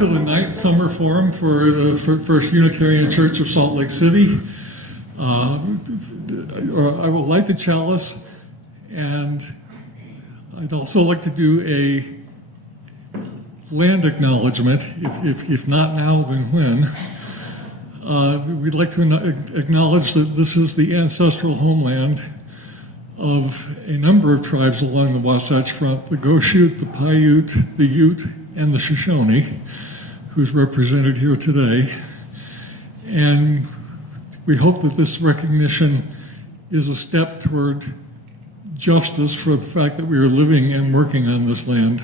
to the 9th Summer Forum for the First Unitarian Church of Salt Lake City. I will light the chalice, and I'd also like to do a land acknowledgement, if not now, then when. We'd like to acknowledge that this is the ancestral homeland of a number of tribes along the Wasatch Front: the Goshute, the Paiute, the Ute, and the Shoshone, who's represented here today. And we hope that this recognition is a step toward justice for the fact that we are living and working on this land.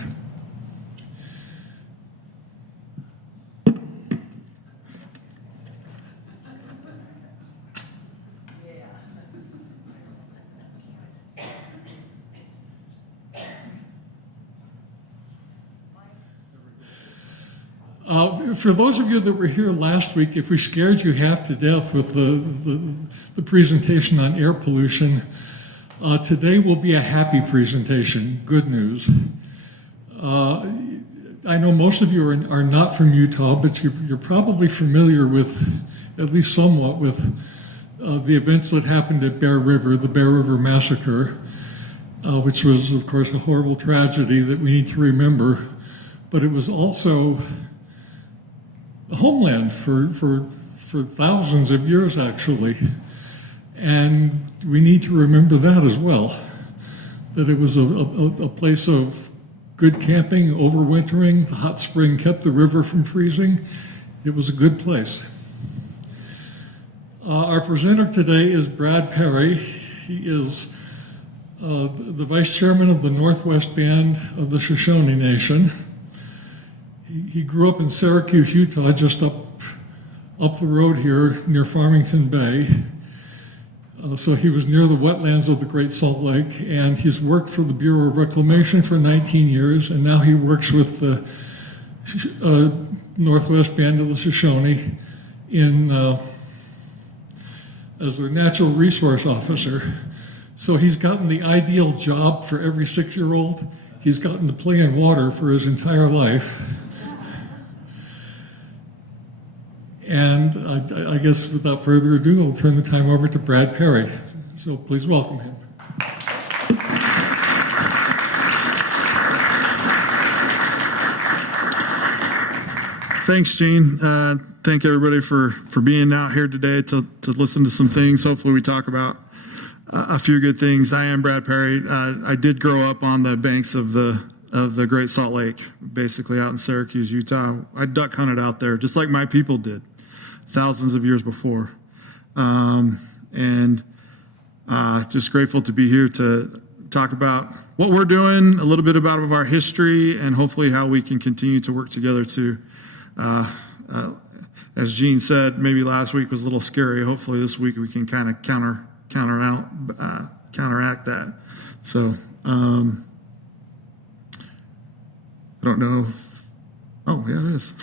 For those of you that were here last week, if we scared you half to death with the presentation on air pollution, today will be a happy presentation, good news. I know most of you are not from Utah, but you're probably familiar with, at least somewhat, with the events that happened at Bear River, the Bear River massacre, which was, of course, a horrible tragedy that we need to remember. But it was also a homeland for thousands of years, actually. And we need to remember that as well, that it was a place of good camping, overwintering. The hot spring kept the river from freezing. It was a good place. Our presenter today is Brad Parry. He is the vice chairman of the Northwest Band of the Shoshone Nation. He grew up in Syracuse, Utah, just up the road here near Farmington Bay. So he was near the wetlands of the Great Salt Lake, and he's worked for the Bureau of Reclamation for 19 years, and now he works with the Northwest Band of the Shoshone as their natural resource officer. So he's gotten the ideal job for every 6-year-old. He's gotten to play in water for his entire life. And I guess without further ado, I'll turn the time over to Brad Parry. So please welcome him. Thanks, Gene. Thank everybody for being out here today to listen to some things. Hopefully we talk about a few good things. I am Brad Parry. I did grow up on the banks of the Great Salt Lake, basically out in Syracuse, Utah. I duck hunted out there, just like my people did thousands of years before. And just grateful to be here to talk about what we're doing, a little bit about our history, and hopefully how we can continue to work together to, as Gene said, maybe last week was a little scary. Hopefully this week we can kind of counteract that. So I don't know. Oh, yeah, it is.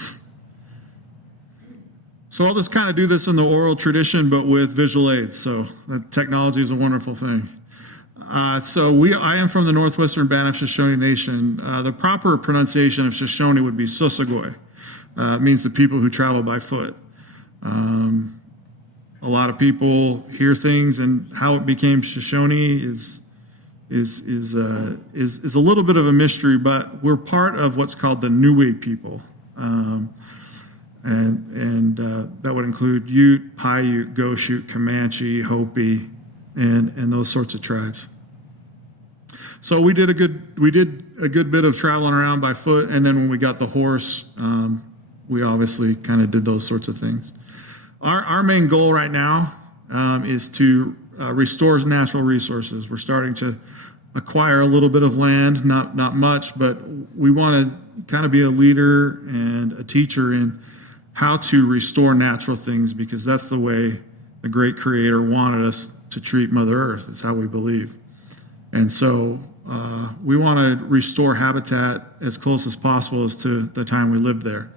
So I'll just kind of do this in the oral tradition, but with visual aids. So technology is a wonderful thing. I am from the Northwestern Band of Shoshone Nation. The proper pronunciation of Shoshone would be Sosagoi. It means the people who travel by foot. A lot of people hear things, and how it became Shoshone is a little bit of a mystery, but we're part of what's called the New Wave people. And that would include Ute, Paiute, Goshute, Comanche, Hopi, and those sorts of tribes. So we did a good bit of traveling around by foot, and then when we got the horse, we obviously kind of did those sorts of things. Our main goal right now is to restore natural resources. We're starting to acquire a little bit of land, not much, but we want to kind of be a leader and a teacher in how to restore natural things, because that's the way the great Creator wanted us to treat Mother Earth. It's how we believe. And so we want to restore habitat as close as possible as to the time we lived there.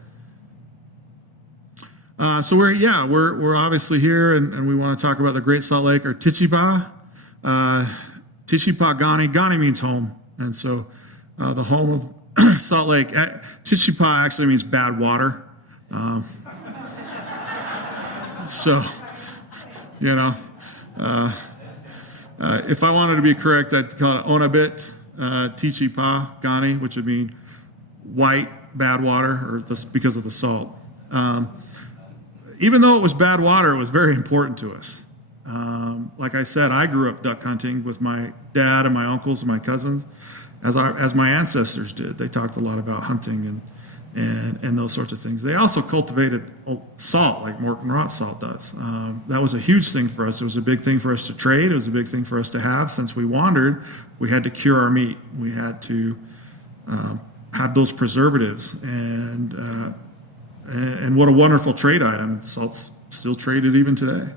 So we're obviously here, and we want to talk about the Great Salt Lake, or Tichipa. Tichipa Gani. Gani means home. And so the home Salt Lake. Chichipa actually means bad water. So, if I wanted to be correct, I'd call it Onabit, Tichipa, Gani, which would mean white, bad water, or because of the salt. Even though it was bad water, it was very important to us. Like I said, I grew up duck hunting with my dad and my uncles and my cousins, as my ancestors did. They talked a lot about hunting and those sorts of things. They also cultivated salt, like Morton Rot salt does. That was a huge thing for us. It was a big thing for us to trade. It was a big thing for us to have. Since we wandered, we had to cure our meat. We had to have those preservatives. And what a wonderful trade item. Salt's still traded even today.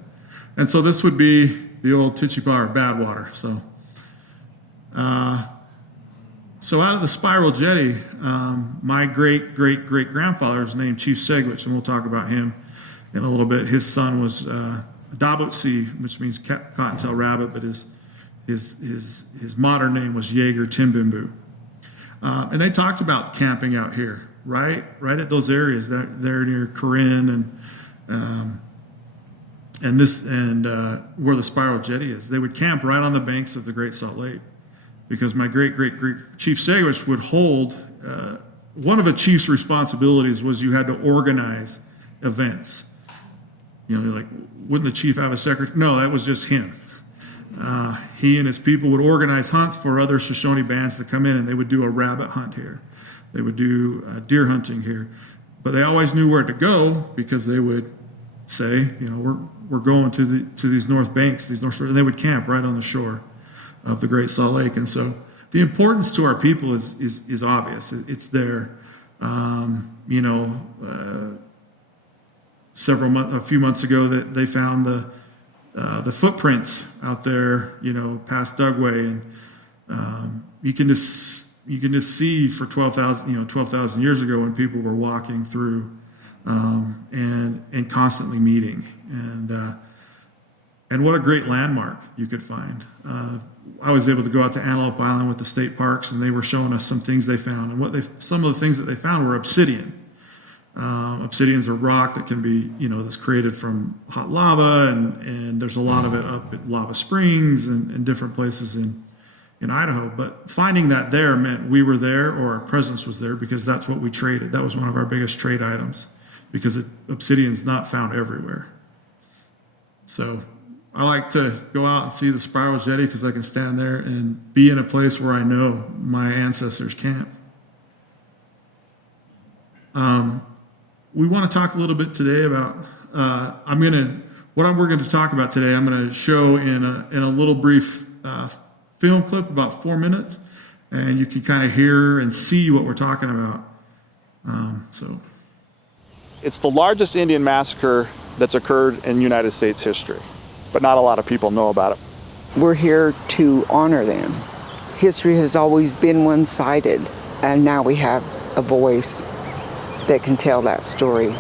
And so this would be the old Tichipa, or bad water. So out of the Spiral Jetty, my great-great-great-grandfather was named Chief Segwich, and we'll talk about him in a little bit. His son was Dabotsi, which means cottontail rabbit, but his modern name was Jaeger Timbimbu. And they talked about camping out here, right at those areas that they're near Corinne and where the Spiral Jetty is. They would camp right on the banks of the Great Salt Lake, because my great Chief Segwich would hold, one of the chief's responsibilities was you had to organize events. Like, wouldn't the chief have a secretary? No, that was just him. He and his people would organize hunts for other Shoshone bands to come in, and they would do a rabbit hunt here. They would do deer hunting here. But they always knew where to go, because they would say, we're going to these north banks, these north shores, and they would camp right on the shore of the Great Salt Lake. And so the importance to our people is obvious. It's there. A few months ago, that they found the footprints out there, past Dugway, and you can just see for 12,000 years ago, when people were walking through and constantly meeting, and what a great landmark you could find. I was able to go out to Antelope Island with the state parks, and they were showing us some things they found. And some of the things that they found were obsidian. Obsidian's a rock that can be, that's created from hot lava, and there's a lot of it up at Lava Springs and different places in Idaho. But finding that there meant we were there, or our presence was there, because that's what we traded. That was one of our biggest trade items, because obsidian's not found everywhere. So I like to go out and see the Spiral Jetty, because I can stand there and be in a place where I know my ancestors camp. We want to talk a little bit today about, we're going to talk about today, I'm going to show in a little brief film clip, about 4 minutes, and you can kind of hear and see what we're talking about. It's the largest Indian massacre that's occurred in United States history, but not a lot of people know about it. We're here to honor them. History has always been one-sided, and now we have a voice that can tell that story.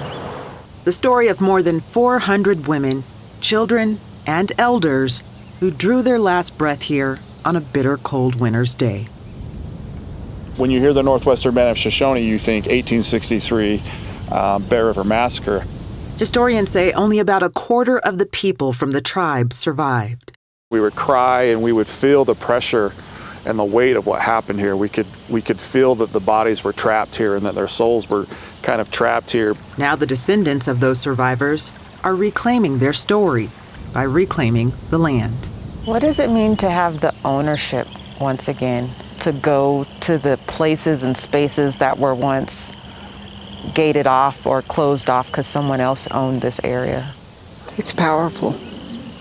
The story of more than 400 women, children, and elders who drew their last breath here on a bitter cold winter's day. When you hear the Northwestern Band of Shoshone, you think 1863 Bear River Massacre. Historians say only about a quarter of the people from the tribe survived. We would cry, and we would feel the pressure and the weight of what happened here. We could feel that the bodies were trapped here, and that their souls were kind of trapped here. Now the descendants of those survivors are reclaiming their story by reclaiming the land. What does it mean to have the ownership once again, to go to the places and spaces that were once gated off or closed off because someone else owned this area? It's powerful.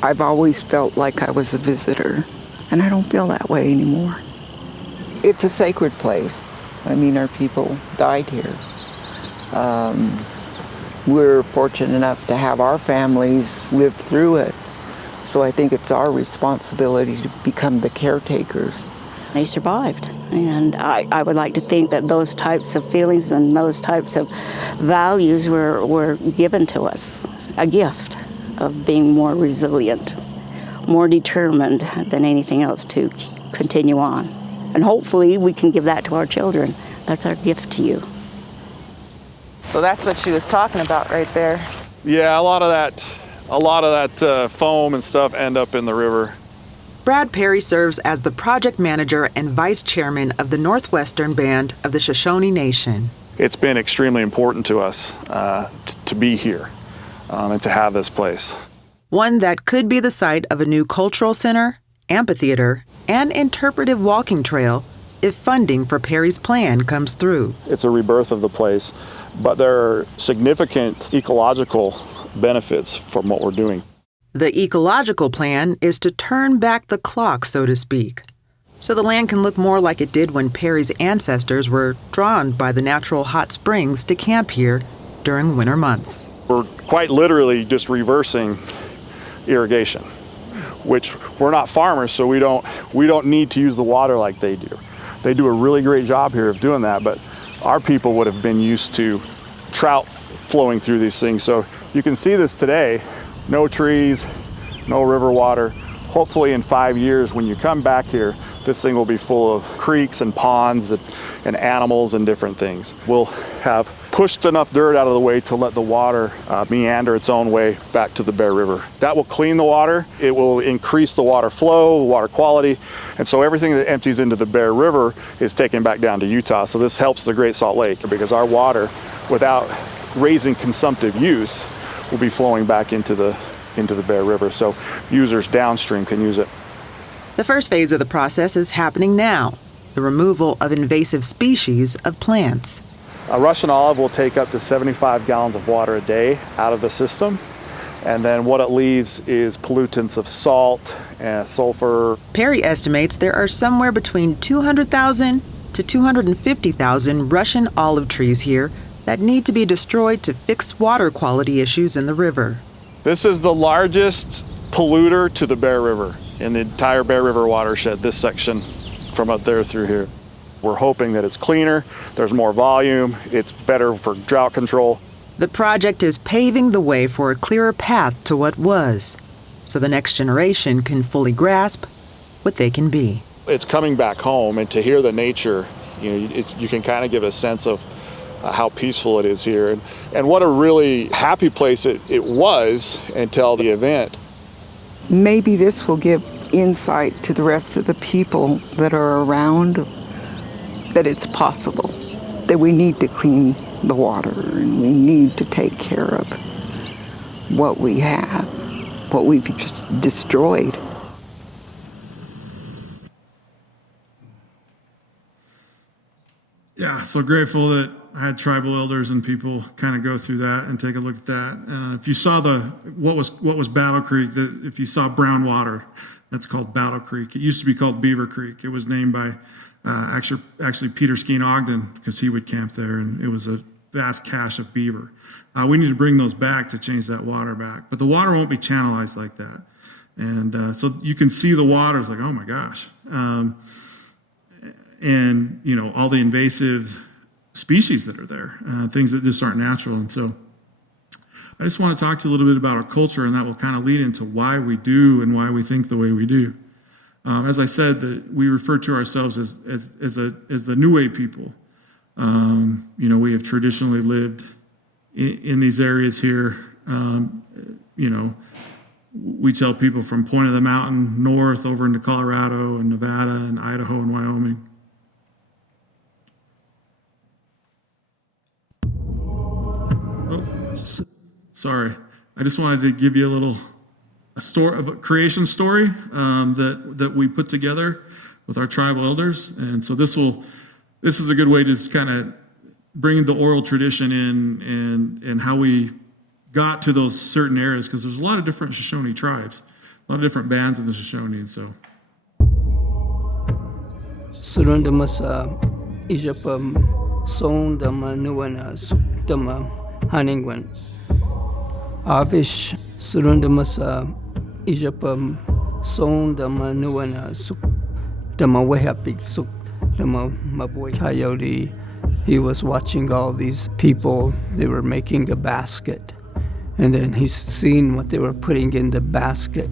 I've always felt like I was a visitor, and I don't feel that way anymore. It's a sacred place. Our people died here. We're fortunate enough to have our families live through it. So I think it's our responsibility to become the caretakers. They survived. And I would like to think that those types of feelings and those types of values were given to us, a gift of being more resilient, more determined than anything else to continue on. And hopefully we can give that to our children, That's our gift to you. So that's what she was talking about right there. Yeah, a lot of that foam and stuff end up in the river. Brad Parry serves as the project manager and vice chairman of the Northwestern Band of the Shoshone Nation. It's been extremely important to us to be here and to have this place. One that could be the site of a new cultural center, amphitheater, and interpretive walking trail if funding for Parry's plan comes through. It's a rebirth of the place, but there are significant ecological benefits from what we're doing. The ecological plan is to turn back the clock, so to speak, so the land can look more like it did when Parry's ancestors were drawn by the natural hot springs to camp here during winter months. We're quite literally just reversing irrigation, which we're not farmers, so we don't need to use the water like they do. They do a really great job here of doing that, but our people would have been used to trout flowing through these things. So you can see this today, no trees, no river water. Hopefully in 5 years when you come back here, this thing will be full of creeks and ponds and animals and different things. We'll have pushed enough dirt out of the way to let the water meander its own way back to the Bear River. That will clean the water, it will increase the water flow, water quality, and so everything that empties into the Bear River is taken back down to Utah. So this helps the Great Salt Lake because our water, without raising consumptive use, will be flowing back into the Bear River, so users downstream can use it. The first phase of the process is happening now, the removal of invasive species of plants. A Russian olive will take up to 75 gallons of water a day out of the system, and then what it leaves is pollutants of salt and sulfur. Parry estimates there are somewhere between 200,000 to 250,000 Russian olive trees here that need to be destroyed to fix water quality issues in the river. This is the largest polluter to the Bear River in the entire Bear River watershed, this section from up there through here. We're hoping that it's cleaner, there's more volume, it's better for drought control. The project is paving the way for a clearer path to what was, so the next generation can fully grasp what they can be. It's coming back home, and to hear the nature, you can kind of give a sense of how peaceful it is here, and what a really happy place it was until the event. Maybe this will give insight to the rest of the people that are around that it's possible, that we need to clean the water and we need to take care of what we have, what we've just destroyed. Yeah, so grateful that I had tribal elders and people kind of go through that and take a look at that. If you saw what was Battle Creek, if you saw brown water, that's called Battle Creek. It used to be called Beaver Creek. It was named by actually Peter Skeen Ogden because he would camp there, and it was a vast cache of beaver. We need to bring those back to change that water back, but the water won't be channelized like that. And so you can see the water, it's like, oh my gosh. And all the invasive species that are there, things that just aren't natural. And so I just want to talk to you a little bit about our culture, and that will kind of lead into why we do and why we think the way we do. As I said, that we refer to ourselves as the New Way people. We have traditionally lived in these areas here. We tell people from Point of the Mountain north over into Colorado and Nevada and Idaho and Wyoming. Sorry, I just wanted to give you a creation story that we put together with our tribal elders, and so this is a good way to just kind of bring the oral tradition in and how we got to those certain areas, because there's a lot of different Shoshone tribes, a lot of different bands of the Shoshone, and so. Surundamasa ijapam sondama nuana suktama haningwan. Avish surundamasa ijapam sondama nuana suktama wehapik suktama maboy coyote. He was watching all these people. They were making a basket. And then he's seen what they were putting in the basket,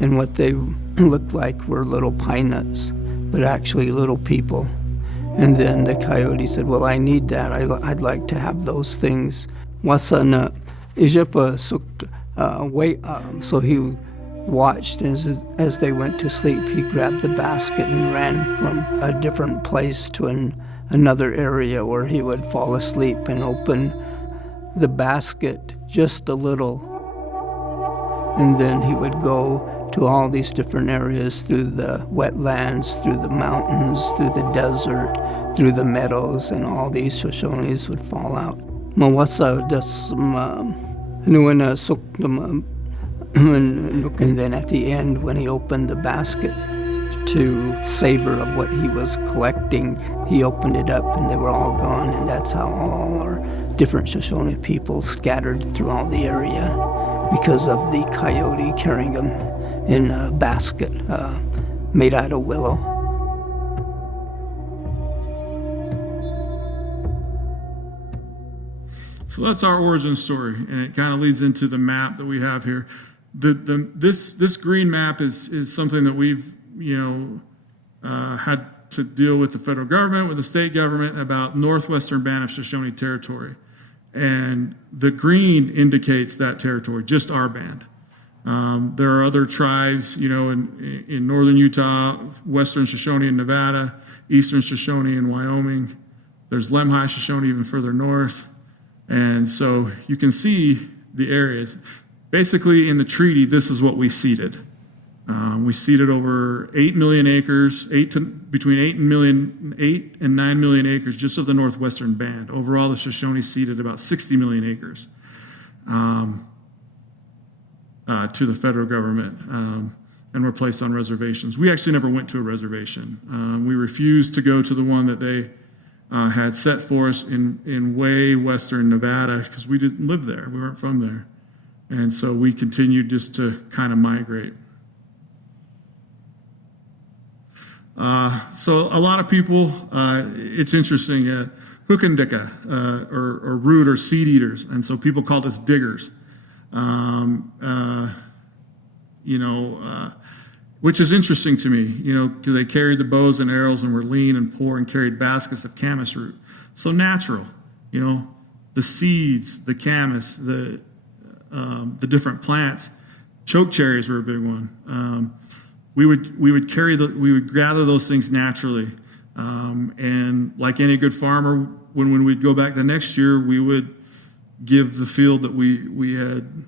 and what they looked like were little pine nuts, but actually little people. And then the coyote said, well, I need that. I'd like to have those things. Wasana Ijapa suk wait. So he watched as they went to sleep. He grabbed the basket and ran from a different place to another area where he would fall asleep and open the basket just a little. And then he would go to all these different areas, through the wetlands, through the mountains, through the desert, through the meadows, and all these Shoshones would fall out. Mawasa das nuena suk. And then at the end, when he opened the basket to savor of what he was collecting, he opened it up and they were all gone. And that's how all our different Shoshone people scattered through all the area because of the coyote carrying them in a basket made out of willow. So that's our origin story, and it kind of leads into the map that we have here. This green map is something that we've had to deal with the federal government, with the state government, about northwestern band of Shoshone territory, and the green indicates that territory, just our band. There are other tribes, in northern Utah, western Shoshone in Nevada, eastern Shoshone in Wyoming. There's Lemhi Shoshone even further north. And so you can see the areas. Basically, in the treaty, this is what we ceded. We ceded over 8 million acres, between 8 and 9 million acres just of the northwestern band. Overall, the Shoshone ceded about 60 million acres to the federal government and were placed on reservations. We actually never went to a reservation. We refused to go to the one that they had set for us in way western Nevada because we didn't live there. We weren't from there. And so we continued just to kind of migrate. So a lot of people, it's interesting, Hookendeka, or root or seed eaters. And so people called us diggers. Which is interesting to me, because they carried the bows and arrows and were lean and poor and carried baskets of camas root. So natural, the seeds, the camas, the different plants. Choke cherries were a big one. We would gather those things naturally, and like any good farmer, when we'd go back the next year, we would give the field that we had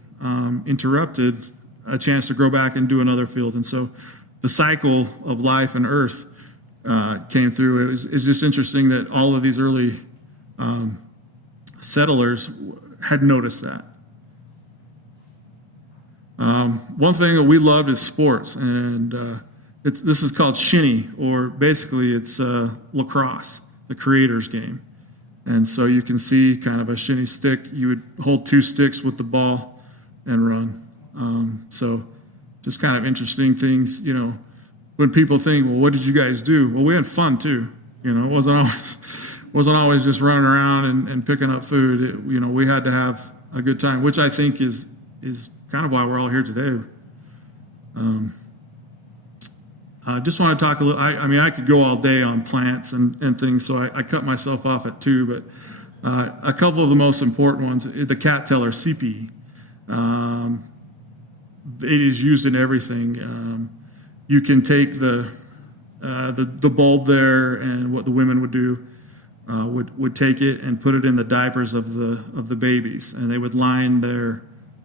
interrupted a chance to grow back and do another field. And so the cycle of life and earth came through. It's just interesting that all of these early settlers had noticed that. One thing that we loved is sports, and this is called shinny, or basically it's lacrosse, the creator's game. And so you can see kind of a shinny stick. You would hold two sticks with the ball and run. So just kind of interesting things, when people think, well, what did you guys do? Well, we had fun too. It wasn't always just running around and picking up food. We had to have a good time, which I think is kind of why we're all here today. I just want to talk a little. I could go all day on plants and things, so I cut myself off at 2. But a couple of the most important ones, the cattail or CP. It is used in everything. You can take the bulb there, and what the women would do would take it and put it in the diapers of the babies, and they would line their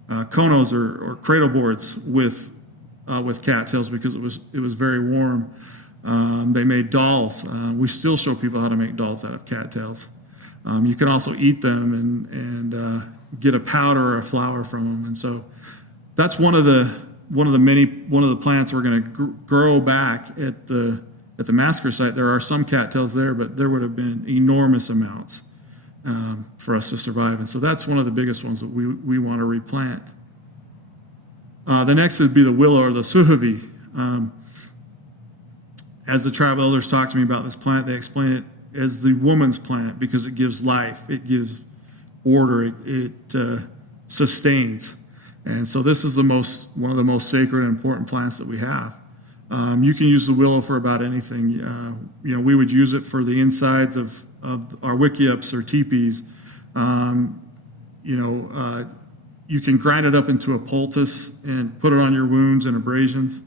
konos or cradle boards with cattails because it was very warm. They made dolls. We still show people how to make dolls out of cattails. You can also eat them and get a powder or a flour from them, and so that's one of the plants we're going to grow back at the massacre site. There are some cattails there, but there would have been enormous amounts for us to survive, and so that's one of the biggest ones that we want to replant. The next would be the willow or the suhavi. As the tribal elders talk to me about this plant, they explain it as the woman's plant because it gives life, it gives order, it sustains. And so this is one of the most sacred and important plants that we have. You can use the willow for about anything. We would use it for the insides of our wickiups or teepees. You can grind it up into a poultice and put it on your wounds and abrasions.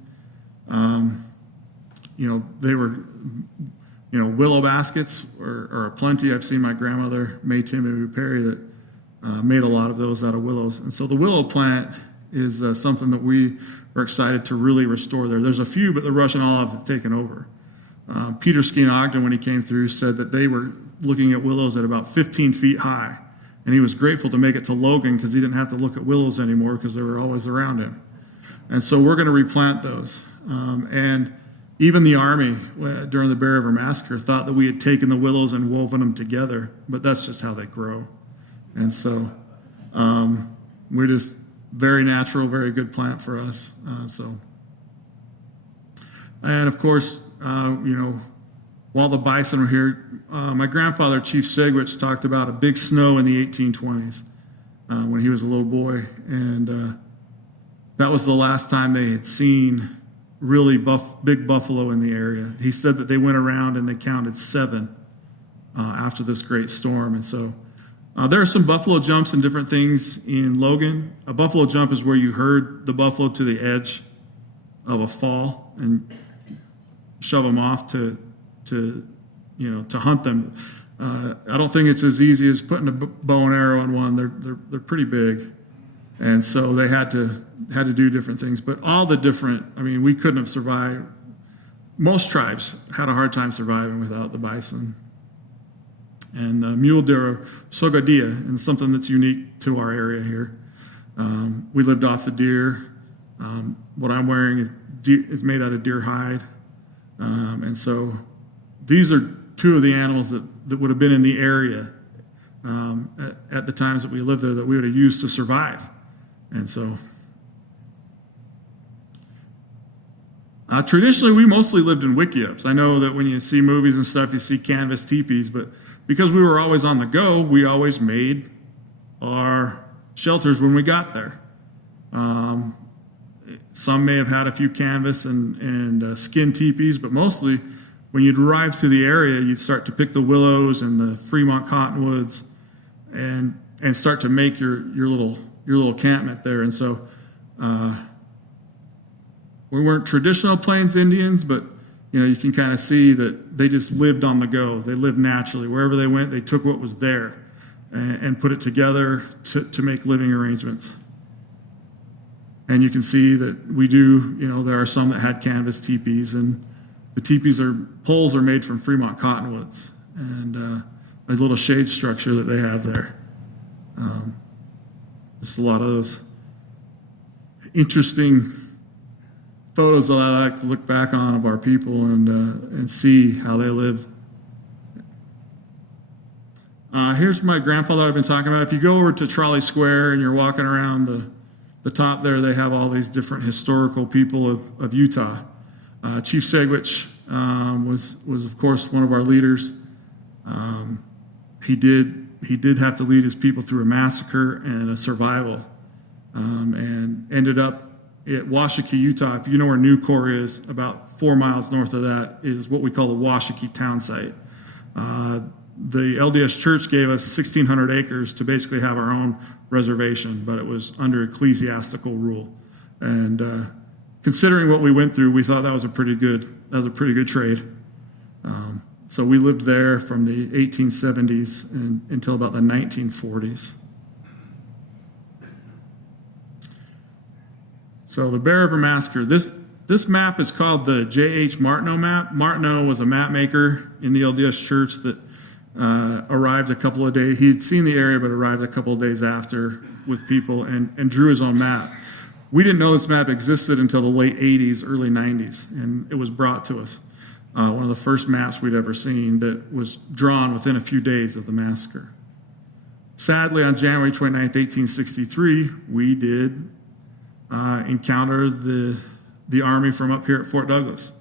They were, willow baskets are aplenty. I've seen my grandmother, May Timothy Perry, that made a lot of those out of willows. And so the willow plant is something that we are excited to really restore there. There's a few, but the Russian olive have taken over. Peter Skeen Ogden, when he came through, said that they were looking at willows at about 15 feet high. And he was grateful to make it to Logan because he didn't have to look at willows anymore because they were always around him. And so we're going to replant those. And even the Army, during the Bear River Massacre, thought that we had taken the willows and woven them together, but that's just how they grow. And so we're just very natural, very good plant for us. And of course, while the bison were here, my grandfather, Chief Segwich, talked about a big snow in the 1820s when he was a little boy. And that was the last time they had seen really big buffalo in the area. He said that they went around and they counted 7 after this great storm. And so there are some buffalo jumps and different things in Logan. A buffalo jump is where you herd the buffalo to the edge of a fall and shove them off to hunt them. I don't think it's as easy as putting a bow and arrow on one. They're pretty big, and so they had to do different things. But all the different, we couldn't have survived. Most tribes had a hard time surviving without the bison. And the mule deer are sogadia, and something that's unique to our area here. We lived off the deer. What I'm wearing is made out of deer hide. And so these are 2 of the animals that would have been in the area at the times that we lived there that we would have used to survive. And so traditionally, we mostly lived in wickiups. I know that when you see movies and stuff, you see canvas teepees, but because we were always on the go, we always made our shelters when we got there. Some may have had a few canvas and skin teepees, but mostly when you'd arrive to the area, you'd start to pick the willows and the Fremont cottonwoods and start to make your little encampment there. And so we weren't traditional Plains Indians, but you can kind of see that they just lived on the go. They lived naturally. Wherever they went, they took what was there and put it together to make living arrangements. And you can see that we do, there are some that had canvas teepees, and the teepees poles are made from Fremont cottonwoods, and a little shade structure that they have there. Just a lot of those interesting photos that I like to look back on of our people and see how they live. Here's my grandfather I've been talking about. If you go over to Trolley Square and you're walking around the top there, they have all these different historical people of Utah. Chief Segwich was of course one of our leaders. He did have to lead his people through a massacre and a survival, and ended up at Washakie, Utah. If you know where Nucor is, about 4 miles north of that is what we call the Washakie town site. The LDS Church gave us 1,600 acres to basically have our own reservation, but it was under ecclesiastical rule. And considering what we went through, we thought that was a pretty good trade. So we lived there from the 1870s until about the 1940s. So the Bear River Massacre. This map is called the J.H. Martineau map. Martineau was a map maker in the LDS Church that arrived a couple of days. He had seen the area, but arrived a couple of days after with people and drew his own map. We didn't know this map existed until the late 80s, early 90s, and it was brought to us. One of the first maps we'd ever seen that was drawn within a few days of the massacre. Sadly, on January 29th, 1863, we did encounter the Army from up here at Fort Douglas.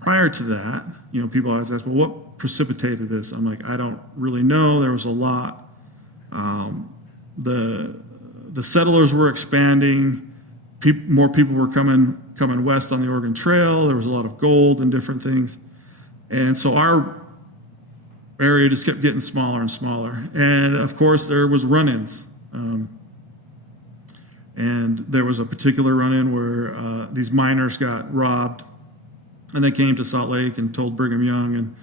Prior to that, people always ask, well, what precipitated this? I'm like, I don't really know. There was a lot. The settlers were expanding. more people were coming west on the Oregon Trail. There was a lot of gold and different things. And so our area just kept getting smaller and smaller. And of course, there was run-ins. And there was a particular run-in where these miners got robbed, and they came to Salt Lake and told Brigham Young, and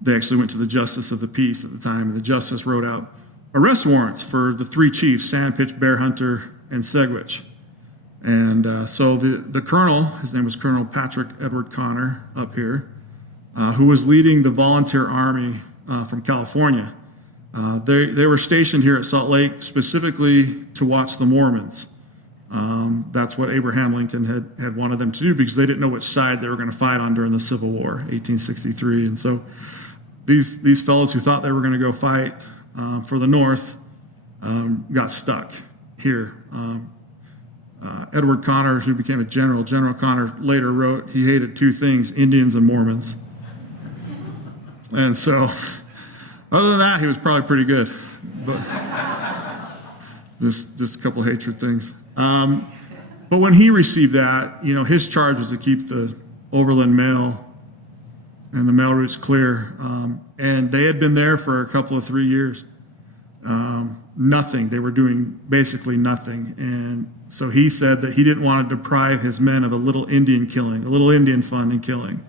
they actually went to the Justice of the Peace at the time, and the Justice wrote out arrest warrants for the 3 chiefs, Sandpitch, Bear Hunter, and Segwitch. And so the colonel, his name was Colonel Patrick Edward Connor up here, who was leading the volunteer army from California. They were stationed here at Salt Lake specifically to watch the Mormons. That's what Abraham Lincoln had wanted them to do, because they didn't know which side they were going to fight on during the Civil War, 1863. And so these fellows who thought they were going to go fight for the North got stuck here. Edward Connor, who became a general, General Connor later wrote he hated 2 things, Indians and Mormons. And so, other than that, he was probably pretty good. But just a couple of hatred things. But when he received that, his charge was to keep the overland mail and the mail routes clear. And they had been there for a couple of 3 years. Nothing. They were doing basically nothing. And so he said that he didn't want to deprive his men of a little Indian killing, a little Indian fun and killing.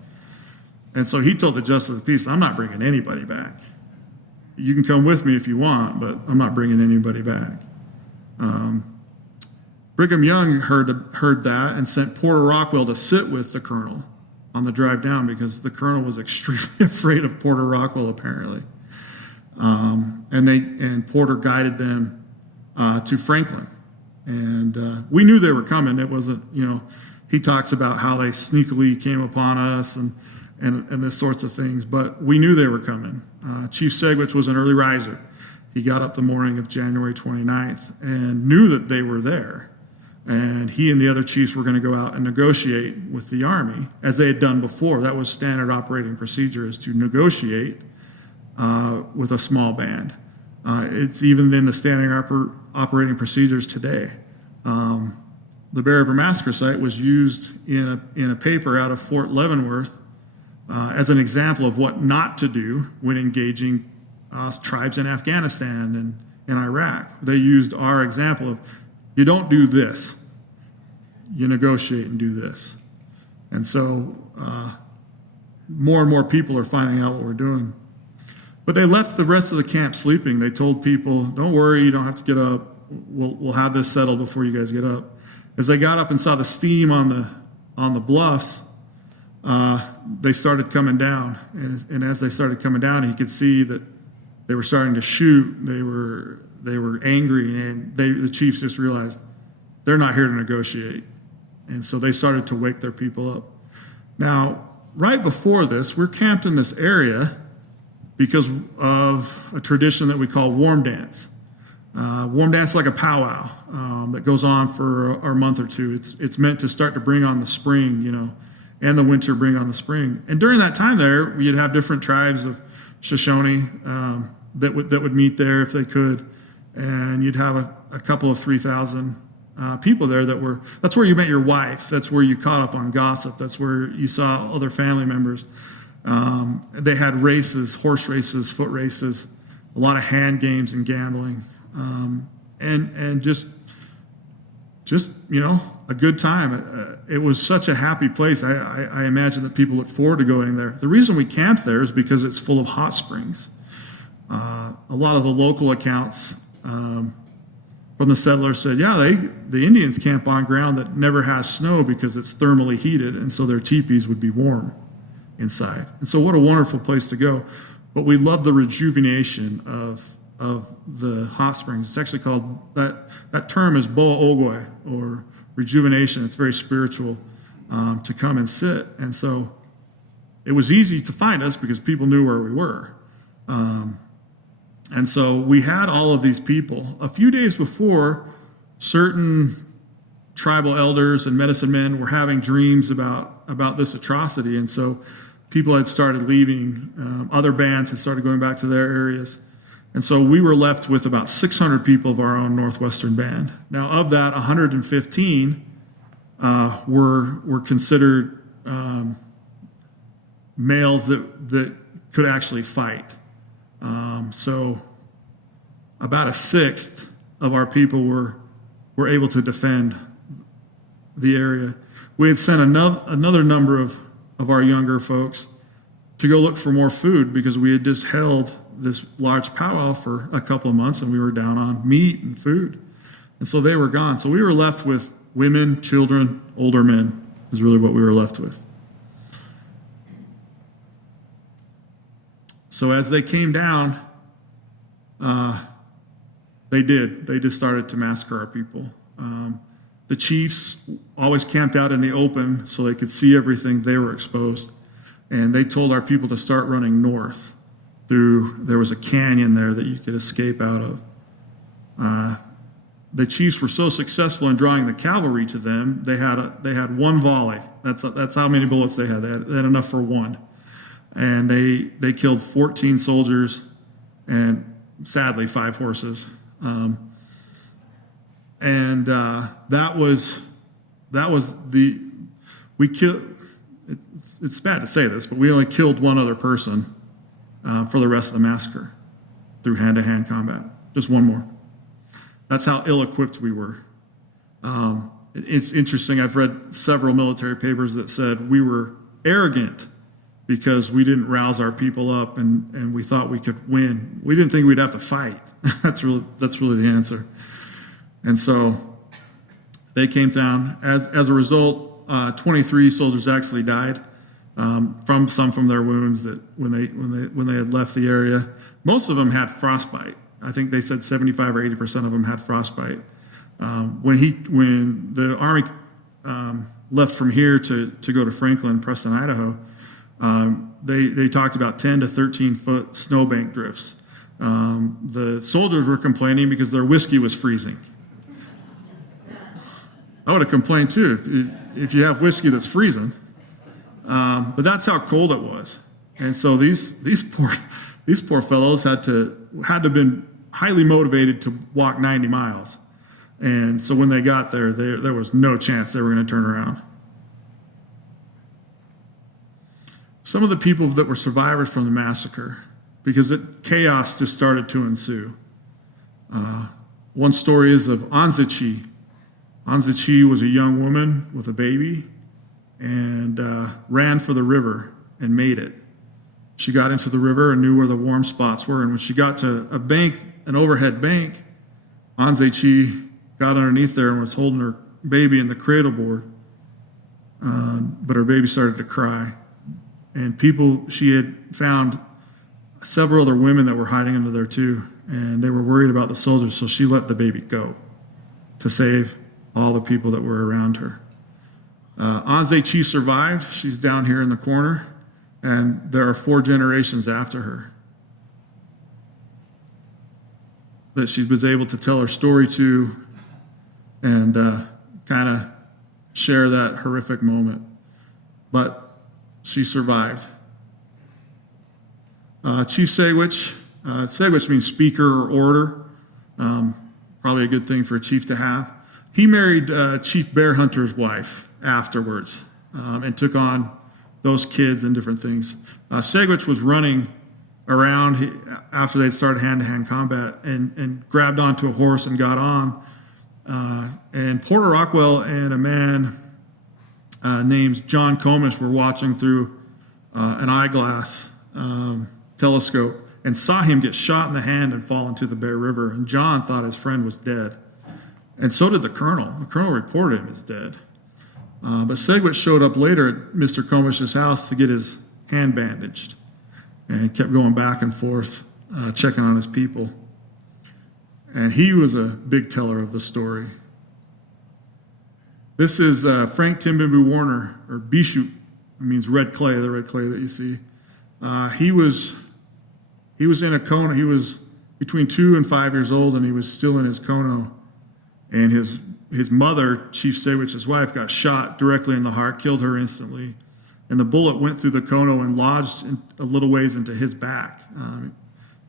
And so he told the Justice of the Peace, I'm not bringing anybody back. You can come with me if you want, but I'm not bringing anybody back. Brigham Young heard that and sent Porter Rockwell to sit with the colonel on the drive down, because the colonel was extremely afraid of Porter Rockwell, apparently. And Porter guided them to Franklin. And we knew they were coming. It wasn't, he talks about how they sneakily came upon us and this sorts of things, but we knew they were coming. Chief Segwitch was an early riser. He got up the morning of January 29th and knew that they were there. And he and the other chiefs were going to go out and negotiate with the Army, as they had done before. That was standard operating procedure, is to negotiate with a small band. It's even in the standing operating procedures today. The Bear River Massacre site was used in a paper out of Fort Leavenworth as an example of what not to do when engaging tribes in Afghanistan and Iraq. They used our example of, you don't do this, you negotiate and do this. And so more and more people are finding out what we're doing. But they left the rest of the camp sleeping. They told people, don't worry, you don't have to get up. We'll have this settled before you guys get up. As they got up and saw the steam on the bluffs, they started coming down. And as they started coming down, he could see that they were starting to shoot. They were angry, and the chiefs just realized they're not here to negotiate. And so they started to wake their people up. Now, right before this, we're camped in this area because of a tradition that we call warm dance. Warm dance is like a powwow that goes on for a month or two. It's meant to start to bring on the spring, and the winter bring on the spring. And during that time there, you'd have different tribes of Shoshone that would meet there if they could, and you'd have a couple of 3,000 people there that's where you met your wife. That's where you caught up on gossip. That's where you saw other family members. They had races, horse races, foot races, a lot of hand games and gambling, and just a good time. It was such a happy place. I imagine that people look forward to going there. The reason we camped there is because it's full of hot springs. A lot of the local accounts from the settlers said, the Indians camp on ground that never has snow because it's thermally heated, and so their teepees would be warm inside. And so what a wonderful place to go. But we love the rejuvenation of the hot springs. It's actually called, that term is Wuda Ogwa, or rejuvenation. It's very spiritual to come and sit. And so it was easy to find us because people knew where we were. And so we had all of these people. A few days before, certain tribal elders and medicine men were having dreams about this atrocity. And so people had started leaving. Other bands had started going back to their areas. And so we were left with about 600 people of our own Northwestern band. Now, of that, 115 were considered males that could actually fight. So about a sixth of our people were able to defend the area. We had sent another number of our younger folks to go look for more food because we had just held this large powwow for a couple of months and we were down on meat and food. And so they were gone. So we were left with women, children, older men is really what we were left with. So as they came down, they just started to massacre our people. The chiefs always camped out in the open so they could see everything. They were exposed. And they told our people to start running north there was a canyon there that you could escape out of. The chiefs were so successful in drawing the cavalry to them, they had one volley. That's how many bullets they had. They had enough for one. And they killed 14 soldiers and sadly 5 horses. We killed. It's bad to say this, but we only killed one other person for the rest of the massacre through hand-to-hand combat. Just one more. That's how ill-equipped we were. It's interesting. I've read several military papers that said we were arrogant because we didn't rouse our people up and we thought we could win. We didn't think we'd have to fight. That's really the answer. And so they came down. As a result, 23 soldiers actually died from their wounds that when they had left the area. Most of them had frostbite. I think they said 75 or 80% of them had frostbite. When the Army left from here to go to Franklin, Preston, Idaho, they talked about 10 to 13 foot snowbank drifts. The soldiers were complaining because their whiskey was freezing. I would have complained too if you have whiskey that's freezing. But that's how cold it was. And so these poor fellows had to have been highly motivated to walk 90 miles. And so when they got there was no chance they were going to turn around. Some of the people that were survivors from the massacre, because chaos just started to ensue. One story is of Anzachi. Anzachi was a young woman with a baby and ran for the river and made it. She got into the river and knew where the warm spots were. And when she got to an overhead bank, Anzachi got underneath there and was holding her baby in the cradle board. But her baby started to cry. And she had found several other women that were hiding under there too. And they were worried about the soldiers, so she let the baby go to save all the people that were around her. Anzachi survived. She's down here in the corner. And there are 4 generations after her that she was able to tell her story to and kind of share that horrific moment. But she survived. Chief Segwich. Segwich means speaker or orator. Probably a good thing for a chief to have. He married Chief Bear Hunter's wife afterwards and took on those kids and different things. Segwich was running around after they'd started hand-to-hand combat and grabbed onto a horse and got on. And Porter Rockwell and a man named John Comish were watching through an eyeglass telescope and saw him get shot in the hand and fall into the Bear River. And John thought his friend was dead. And so did the colonel. The colonel reported him as dead. But Segwich showed up later at Mr. Comish's house to get his hand bandaged and kept going back and forth, checking on his people. And he was a big teller of the story. This is Frank Timbimbu Warner, or Bishoop. It means red clay, the red clay that you see. He was in a Kono. He was between 2 and 5 years old, and he was still in his Kono. And his mother, Chief Segwich's wife, got shot directly in the heart, killed her instantly. And the bullet went through the Kono and lodged a little ways into his back.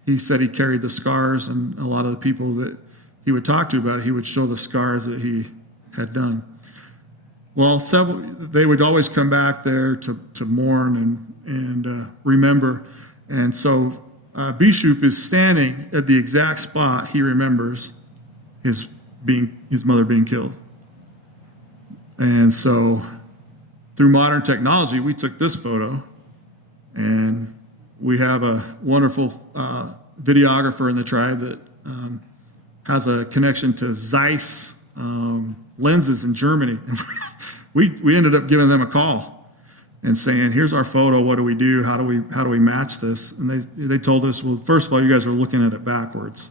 He said he carried the scars, and a lot of the people that he would talk to about it, he would show the scars that he had done. Well, they would always come back there to mourn and remember. And so Bishop is standing at the exact spot he remembers his mother being killed. And so through modern technology, we took this photo, and we have a wonderful videographer in the tribe that has a connection to Zeiss lenses in Germany. And we ended up giving them a call and saying, here's our photo, what do we do? How do we match this? And they told us, well, first of all, you guys are looking at it backwards.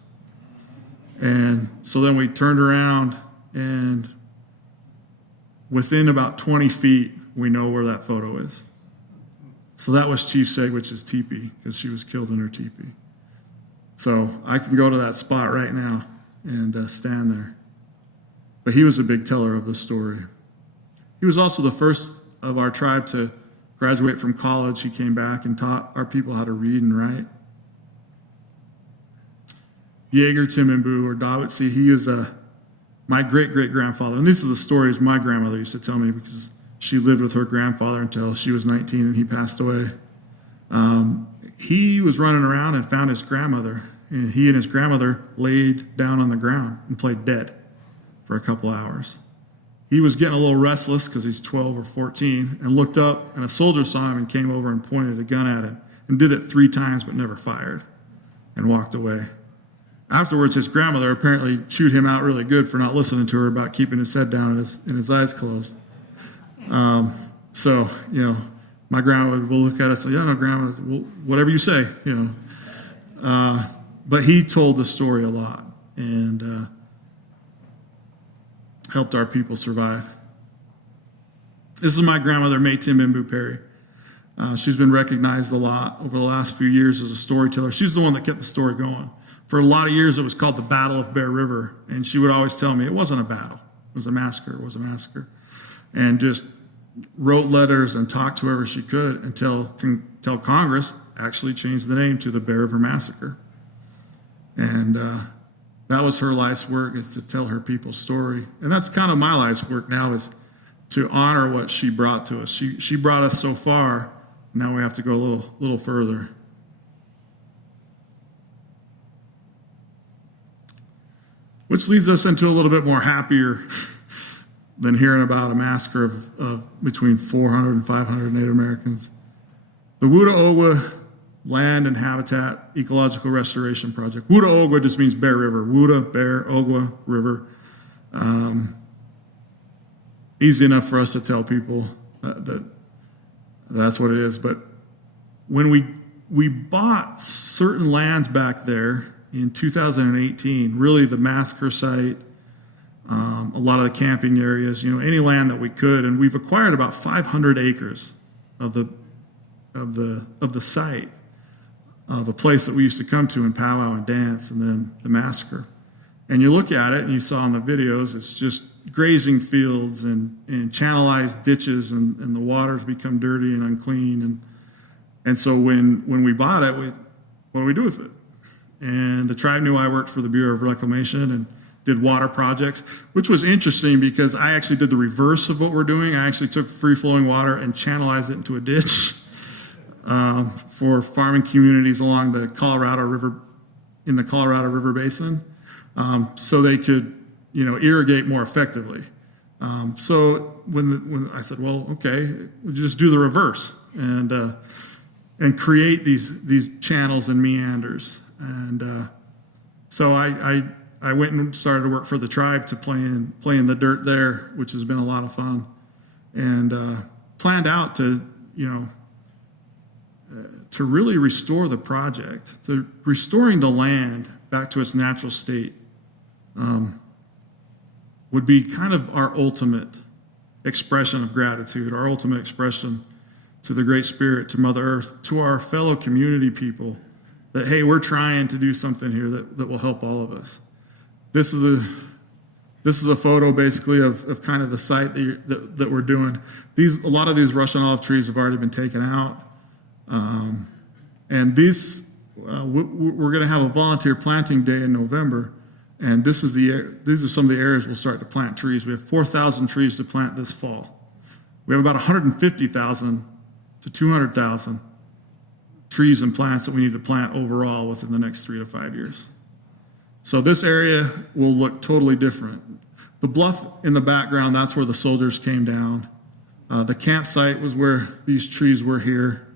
And so then we turned around, and within about 20 feet, we know where that photo is. So that was Chief Segwich's teepee, because she was killed in her teepee. So I can go to that spot right now and stand there. But he was a big teller of the story. He was also the first of our tribe to graduate from college. He came back and taught our people how to read and write. Yeager Timimbu, or Dawitsi, he is my great-great-grandfather. And these are the stories my grandmother used to tell me, because she lived with her grandfather until she was 19 and he passed away. He was running around and found his grandmother, and he and his grandmother laid down on the ground and played dead for a couple hours. He was getting a little restless because he's 12 or 14, and looked up, and a soldier saw him and came over and pointed a gun at him and did it 3 times but never fired and walked away. Afterwards, his grandmother apparently chewed him out really good for not listening to her about keeping his head down and his eyes closed. So, my grandma will look at us and say, yeah, no, grandma, well, whatever you say, But he told the story a lot and helped our people survive. This is my grandmother, Timimbu Parry. She's been recognized a lot over the last few years as a storyteller. She's the one that kept the story going. For a lot of years, it was called the Battle of Bear River, and she would always tell me it wasn't a battle. It was a massacre. It was a massacre. And just wrote letters and talked to whoever she could until Congress actually changed the name to the Bear River Massacre. And that was her life's work, is to tell her people's story. And that's kind of my life's work now, is to honor what she brought to us. She brought us so far, now we have to go a little further. Which leads us into a little bit more happier than hearing about a massacre of between 400 and 500 Native Americans. The Wuda Ogwa Land and Habitat Ecological Restoration Project. Wuda Ogwa just means Bear River. Wuda, Bear, Ogwa, River. Easy enough for us to tell people that that's what it is. But when we bought certain lands back there in 2018, really the massacre site, a lot of the camping areas, any land that we could, and we've acquired about 500 acres of the site of a place that we used to come to and powwow and dance, and then the massacre. And you look at it, and you saw in the videos, it's just grazing fields and channelized ditches, and the waters become dirty and unclean. And so when we bought it, what do we do with it? And the tribe knew I worked for the Bureau of Reclamation and did water projects, which was interesting because I actually did the reverse of what we're doing. I actually took free-flowing water and channelized it into a ditch for farming communities along the Colorado River, in the Colorado River Basin, so they could, irrigate more effectively. So when I said, well, okay, we'll just do the reverse and create these channels and meanders. And so I went and started to work for the tribe to play in the dirt there, which has been a lot of fun, and planned out to really restore the project, to restoring the land back to its natural state, would be kind of our ultimate expression of gratitude, our ultimate expression to the Great Spirit, to Mother Earth, to our fellow community people, that, hey, we're trying to do something here that will help all of us. This is a photo basically of kind of the site that we're doing. A lot of these Russian olive trees have already been taken out. And these, we're going to have a volunteer planting day in November. And these are some of the areas we'll start to plant trees. We have 4,000 trees to plant this fall. We have about 150,000 to 200,000 trees and plants that we need to plant overall within the next 3 to 5 years. So this area will look totally different. The bluff in the background, that's where the soldiers came down. The campsite was where these trees were here.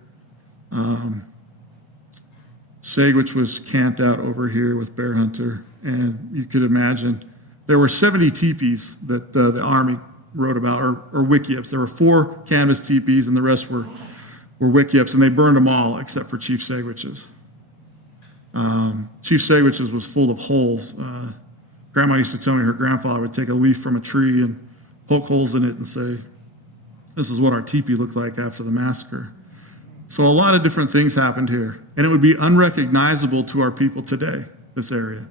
Segwich was camped out over here with Bear Hunter. And you could imagine there were 70 teepees that the Army wrote about, or wickiups. There were 4 canvas teepees, and the rest were wickiups, and they burned them all except for Chief Segwich's. Chief Segwich's was full of holes. Grandma used to tell me her grandfather would take a leaf from a tree and poke holes in it and say, "This is what our teepee looked like after the massacre." So a lot of different things happened here, and it would be unrecognizable to our people today, this area.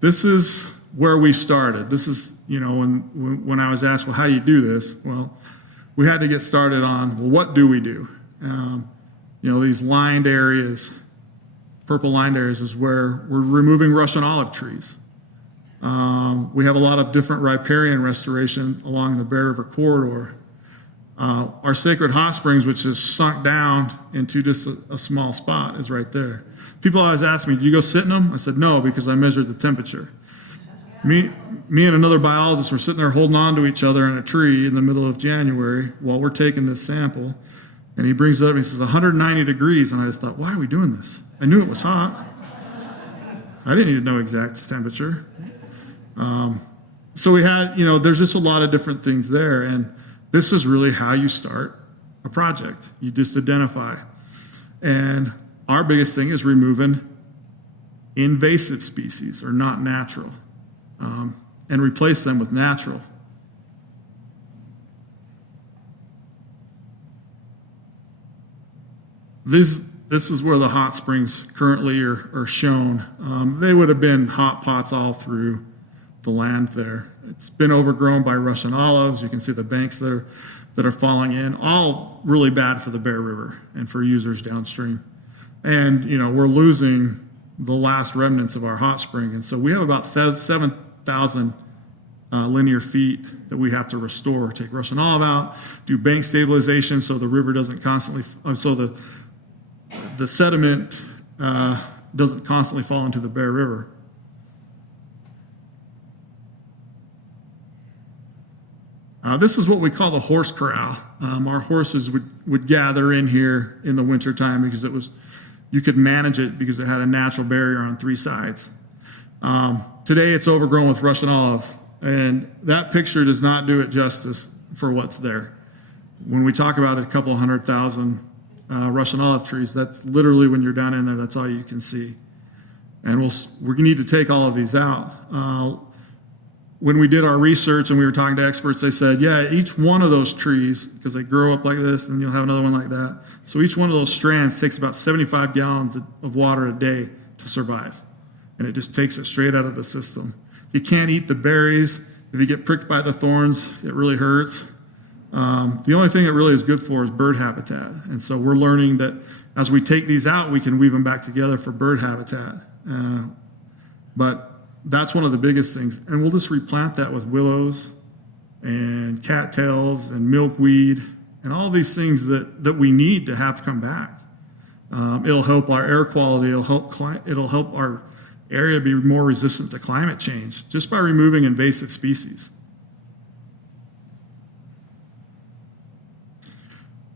This is where we started. This is, when I was asked, well, how do you do this? Well, we had to get started on, well, what do we do? These lined areas, purple lined areas, is where we're removing Russian olive trees. We have a lot of different riparian restoration along the Bear River corridor. Our sacred hot springs, which is sunk down into just a small spot, is right there. People always ask me, "Did you go sit in them?" I said, "No, because I measured the temperature." Me and another biologist were sitting there holding on to each other in a tree in the middle of January while we're taking this sample. And he brings it up and he says, 190 degrees. And I just thought, why are we doing this? I knew it was hot. I didn't even know exact temperature. So we had, there's just a lot of different things there. And this is really how you start a project. You just identify. And our biggest thing is removing invasive species, or not natural, and replace them with natural. This is where the hot springs currently are shown. They would have been hot pots all through the land there. It's been overgrown by Russian olives. You can see the banks that are falling in, all really bad for the Bear River and for users downstream. And, we're losing the last remnants of our hot spring. And so we have about 7,000 linear feet that we have to restore. Take Russian olive out, do bank stabilization so the river doesn't constantly, so the sediment doesn't constantly fall into the Bear River. This is what we call the horse corral. Our horses would gather in here in the wintertime because you could manage it because it had a natural barrier on 3 sides. Today it's overgrown with Russian olive, and that picture does not do it justice for what's there. When we talk about a couple 100,000 Russian olive trees, that's literally, when you're down in there, that's all you can see. And we need to take all of these out. When we did our research and we were talking to experts, they said, yeah, each one of those trees, because they grow up like this, and then you'll have another one like that. So each one of those strands takes about 75 gallons of water a day to survive. And it just takes it straight out of the system. You can't eat the berries. If you get pricked by the thorns, it really hurts. The only thing it really is good for is bird habitat. And so we're learning that as we take these out, we can weave them back together for bird habitat. But that's one of the biggest things. And we'll just replant that with willows and cattails and milkweed and all these things that we need to have come back. It'll help our air quality. It'll help our area be more resistant to climate change just by removing invasive species.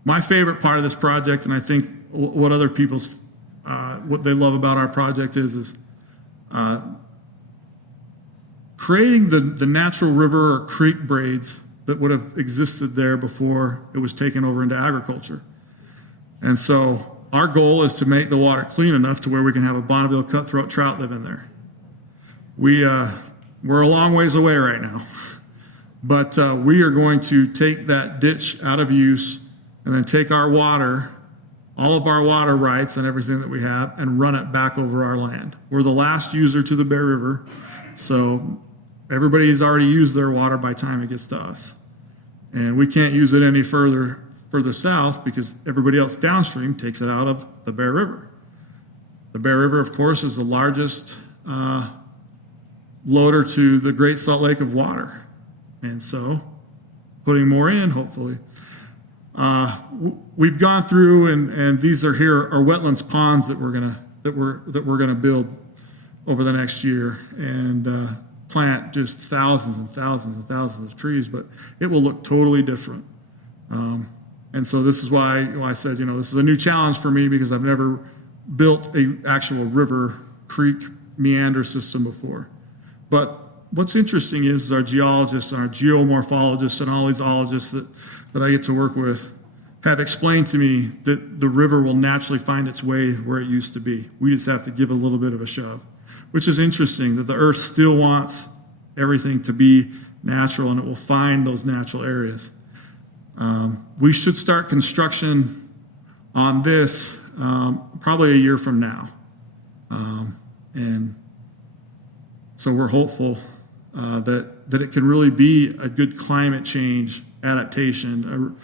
My favorite part of this project, and I think what other people's, what they love about our project is creating the natural river or creek braids that would have existed there before it was taken over into agriculture. And so our goal is to make the water clean enough to where we can have a Bonneville cutthroat trout live in there. We're a long ways away right now, but we are going to take that ditch out of use and then take our water, all of our water rights and everything that we have, and run it back over our land. We're the last user to the Bear River, so everybody's already used their water by the time it gets to us. And we can't use it any further south because everybody else downstream takes it out of the Bear River. The Bear River, of course, is the largest loader to the Great Salt Lake of water. And so putting more in, hopefully. We've gone through, and these are wetlands ponds that we're gonna build over the next year, and plant just thousands and thousands and thousands of trees, but it will look totally different. And so this is why I said, this is a new challenge for me, because I've never built a actual river, creek, meander system before. But what's interesting is our geologists, our geomorphologists, and all these ologists that I get to work with have explained to me that the river will naturally find its way where it used to be. We just have to give a little bit of a shove, which is interesting, that the earth still wants everything to be natural, and it will find those natural areas. We should start construction on this probably a year from now. And so we're hopeful that it can really be a good climate change adaptation,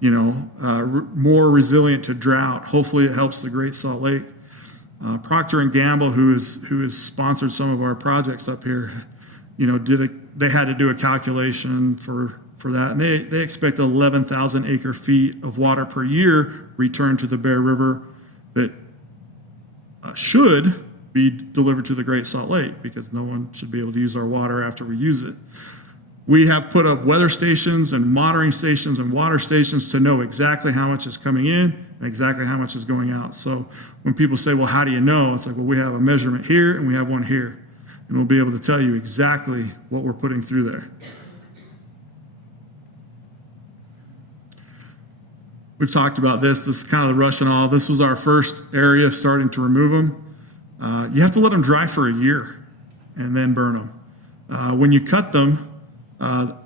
more resilient to drought. Hopefully it helps the Great Salt Lake. Procter & Gamble, who has sponsored some of our projects up here, they had to do a calculation for that, and they expect 11,000 acre feet of water per year returned to the Bear River that should be delivered to the Great Salt Lake, because no one should be able to use our water after we use it. We have put up weather stations and monitoring stations and water stations to know exactly how much is coming in and exactly how much is going out. So when people say, well, how do you know? It's like, well, we have a measurement here and we have one here, and we'll be able to tell you exactly what we're putting through there. We've talked about this. This is kind of the Russian olive. This was our first area of starting to remove them. You have to let them dry for a year and then burn them. When you cut them,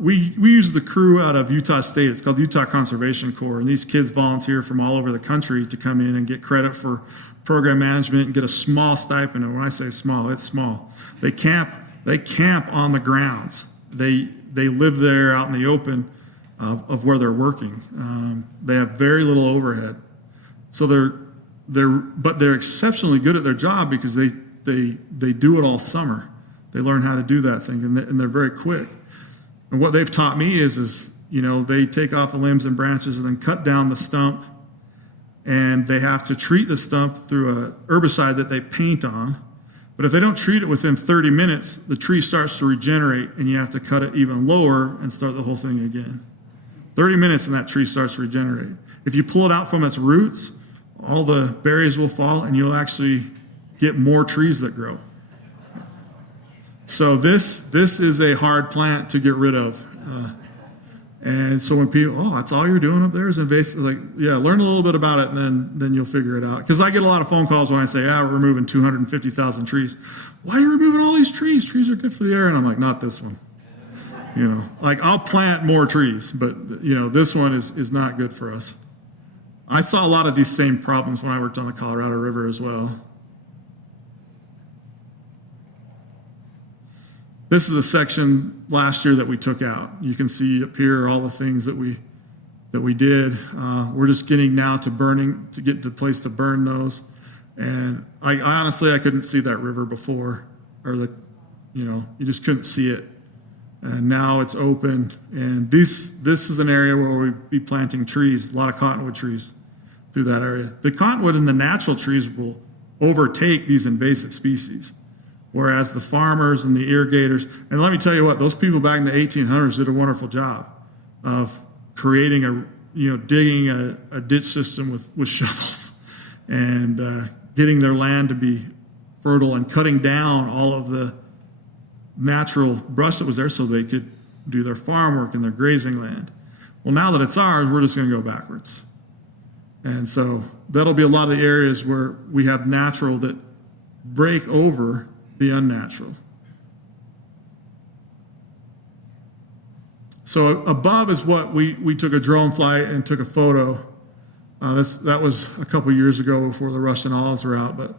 we use the crew out of Utah State. It's called Utah Conservation Corps, and these kids volunteer from all over the country to come in and get credit for program management and get a small stipend. And when I say small, it's small. They camp on the grounds. They live there out in the open of where they're working. They have very little overhead, so they're exceptionally good at their job, because they do it all summer. They learn how to do that thing, and they're very quick. And what they've taught me is they take off the limbs and branches and then cut down the stump, and they have to treat the stump through a herbicide that they paint on. But if they don't treat it within 30 minutes, the tree starts to regenerate, and you have to cut it even lower and start the whole thing again. 30 minutes and that tree starts to regenerate. If you pull it out from its roots, all the berries will fall, and you'll actually get more trees that grow. So this is a hard plant to get rid of. And so when people, that's all you're doing up there is invasive, like, yeah, learn a little bit about it, and then you'll figure it out. Because I get a lot of phone calls when I say, we're removing 250,000 trees. Why are you removing all these trees? Trees are good for the air. And I'm like, not this one. I'll plant more trees, but this one is not good for us. I saw a lot of these same problems when I worked on the Colorado River as well. This is a section last year that we took out. You can see up here all the things that we did. We're just getting now to get to a place to burn those. And I honestly, I couldn't see that river before, or you just couldn't see it. And now it's open, and this is an area where we'll be planting trees, a lot of cottonwood trees through that area. The cottonwood and the natural trees will overtake these invasive species, whereas the farmers and the irrigators, and let me tell you what, those people back in the 1800s did a wonderful job of creating digging a ditch system with shovels and getting their land to be fertile and cutting down all of the natural brush that was there so they could do their farm work and their grazing land. Well, now that it's ours, we're just going to go backwards. And so that'll be a lot of the areas where we have natural that break over the unnatural. So above is what we took a drone flight and took a photo. That was a couple years ago before the Russian olives were out. But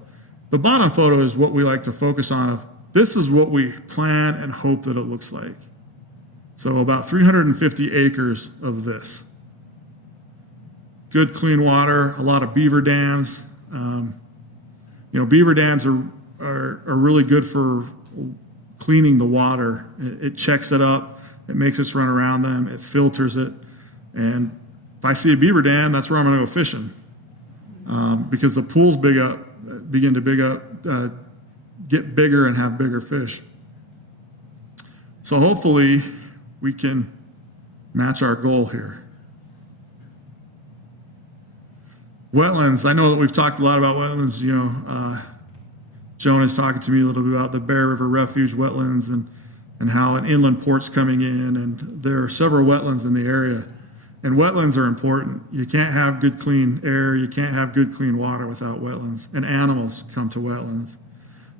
the bottom photo is what we like to focus on. This is what we plan and hope that it looks like. So about 350 acres of this. Good clean water, a lot of beaver dams. beaver dams are really good for cleaning the water. It checks it up. It makes us run around them. It filters it. And if I see a beaver dam, that's where I'm going to go fishing. Because the pools begin to get bigger and have bigger fish. So hopefully we can match our goal here. Wetlands. I know that we've talked a lot about wetlands. Joan is talking to me a little bit about the Bear River Refuge wetlands and how an inland port's coming in, and there are several wetlands in the area. And wetlands are important. You can't have good, clean air. You can't have good, clean water without wetlands. And animals come to wetlands.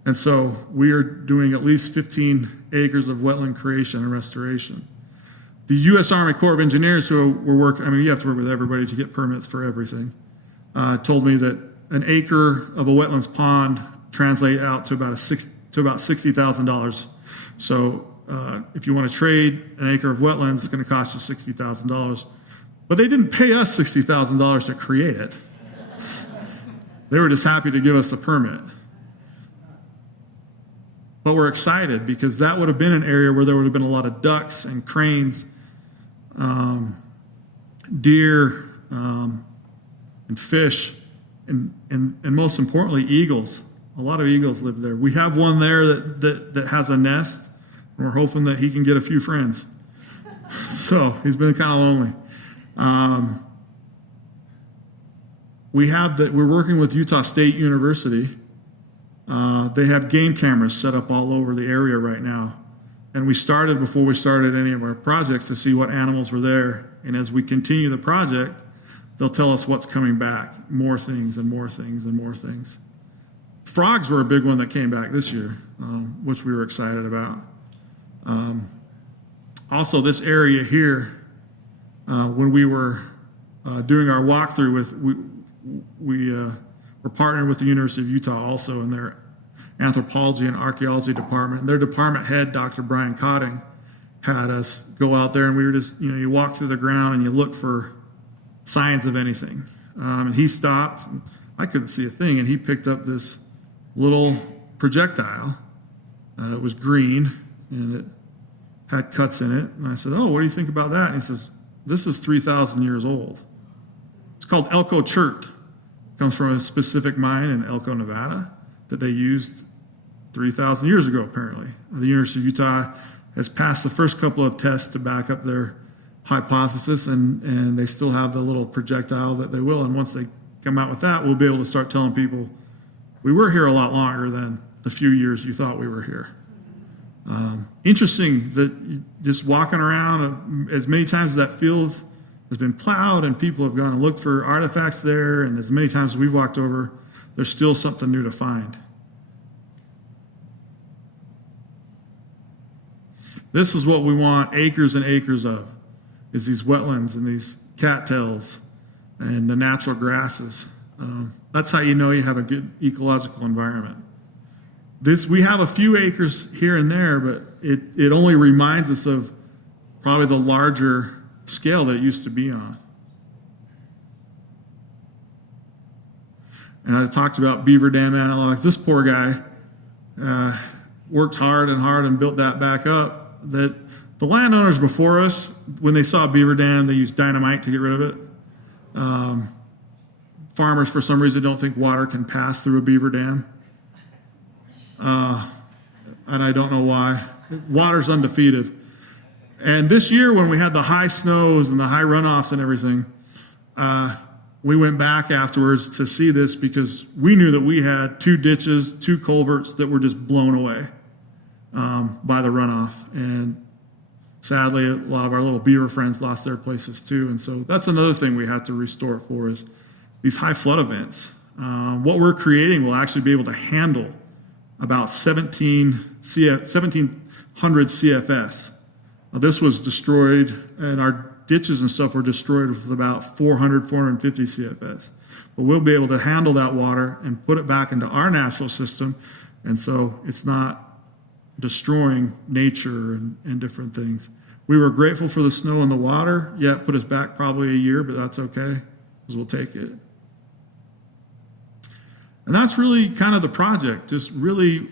And so we are doing at least 15 acres of wetland creation and restoration. The U.S. Army Corps of Engineers, who were working, you have to work with everybody to get permits for everything, told me that an acre of a wetlands pond translate out to about $60,000. So if you want to trade an acre of wetlands, it's going to cost you $60,000. But they didn't pay us $60,000 to create it. They were just happy to give us the permit. But we're excited because that would have been an area where there would have been a lot of ducks and cranes, deer, and fish, and most importantly, eagles. A lot of eagles live there. We have one there that has a nest, and we're hoping that he can get a few friends. So he's been kind of lonely. We're working with Utah State University. They have game cameras set up all over the area right now. And before we started any of our projects, to see what animals were there. And as we continue the project, they'll tell us what's coming back. More things and more things and more things. Frogs were a big one that came back this year, which we were excited about. Also, this area here, when we were doing our walkthrough we were partnered with the University of Utah also in their anthropology and archaeology department. And their department head, Dr. Brian Cotting, had us go out there, and we were just, you walk through the ground and you look for signs of anything. And he stopped. And I couldn't see a thing, and he picked up this little projectile. It was green, and it had cuts in it. And I said, "Oh, what do you think about that?" And he says, "This is 3,000 years old. It's called Elko chert. It comes from a specific mine in Elko, Nevada, that they used 3,000 years ago, apparently." The University of Utah has passed the first couple of tests to back up their hypothesis, and they still have the little projectile that they will. And once they come out with that, we'll be able to start telling people, we were here a lot longer than the few years you thought we were here. Interesting that just walking around, as many times as that field has been plowed and people have gone and looked for artifacts there, and as many times as we've walked over, there's still something new to find. This is what we want acres and acres of, is these wetlands and these cattails and the natural grasses. That's how you know you have a good ecological environment. We have a few acres here and there, but it only reminds us of probably the larger scale that it used to be on. And I talked about beaver dam analogs. This poor guy worked hard and built that back up. That the landowners before us, when they saw a beaver dam, they used dynamite to get rid of it. Farmers, for some reason, don't think water can pass through a beaver dam. And I don't know why. Water's undefeated. And this year, when we had the high snows and the high runoffs and everything, we went back afterwards to see this because we knew that we had 2 ditches, 2 culverts that were just blown away by the runoff. And sadly, a lot of our little beaver friends lost their places too. And so that's another thing we have to restore for is these high flood events. What we're creating will actually be able to handle about 1,700 CFS. This was destroyed, and our ditches and stuff were destroyed with about 400, 450 CFS. But we'll be able to handle that water and put it back into our natural system, and so it's not destroying nature and different things. We were grateful for the snow and the water. Yeah, it put us back probably a year, but that's okay, because we'll take it. And that's really kind of the project. Just really,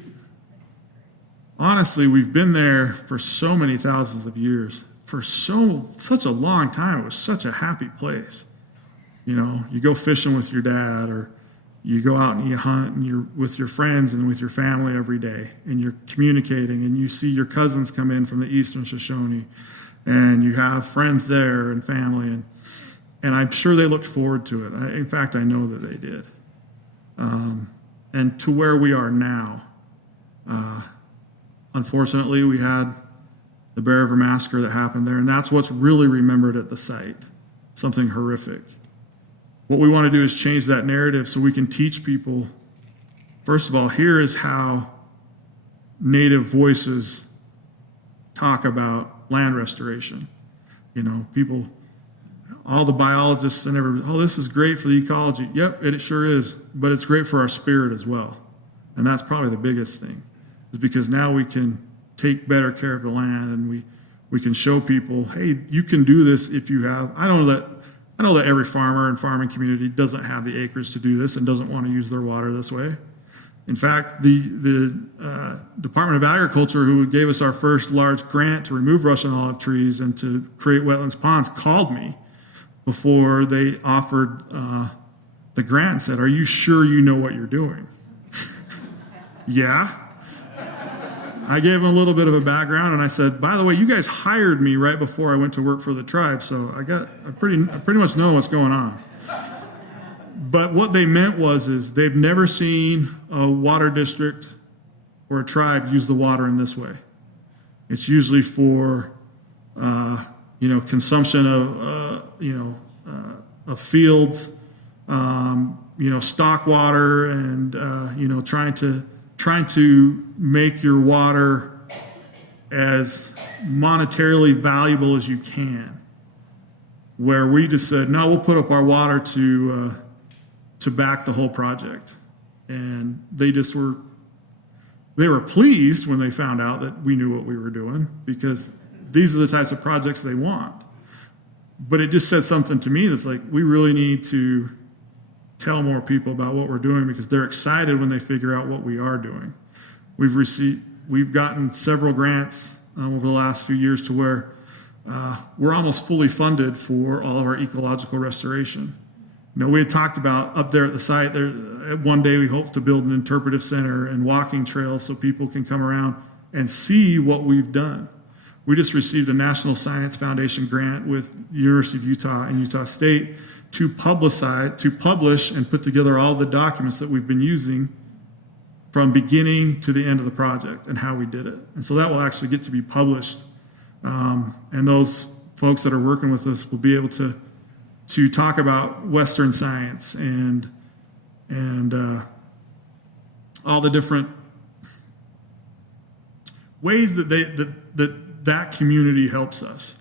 honestly, we've been there for so many thousands of years. For such a long time, it was such a happy place. You know, you go fishing with your dad, or you go out and you hunt, and you're with your friends and with your family every day, and you're communicating, and you see your cousins come in from the eastern Shoshone, and you have friends there and family, and I'm sure they looked forward to it. In fact, I know that they did. And to where we are now, unfortunately, we had the Bear River Massacre that happened there, and that's what's really remembered at the site, something horrific. What we want to do is change that narrative so we can teach people, first of all, here is how Native voices talk about land restoration. You know, people, all the biologists and everybody, oh, this is great for the ecology. Yep, it sure is, but it's great for our spirit as well. And that's probably the biggest thing, is because now we can take better care of the land, and we can show people, hey, you can do this if you have. I know that every farmer and farming community doesn't have the acres to do this and doesn't want to use their water this way. In fact, the Department of Agriculture, who gave us our first large grant to remove Russian olive trees and to create wetlands ponds, called me before they offered the grant and said, "Are you sure you know what you're doing?" Yeah. I gave them a little bit of a background, and I said, by the way, you guys hired me right before I went to work for the tribe, so I pretty much know what's going on. But what they meant is they've never seen a water district or a tribe use the water in this way. It's usually for, consumption of fields, stock water, and trying to make your water as monetarily valuable as you can. Where we just said, no, we'll put up our water to back the whole project. And they were pleased when they found out that we knew what we were doing, because these are the types of projects they want. But it just said something to me that's like, we really need to tell more people about what we're doing, because they're excited when they figure out what we are doing. We've gotten several grants over the last few years to where we're almost fully funded for all of our ecological restoration. You know, we had talked about up there at the site, one day we hope to build an interpretive center and walking trails so people can come around and see what we've done. We just received a National Science Foundation grant with the University of Utah and Utah State to publish and put together all the documents that we've been using from beginning to the end of the project and how we did it. And so that will actually get to be published. And those folks that are working with us will be able to talk about Western science and all the different ways that community helps us.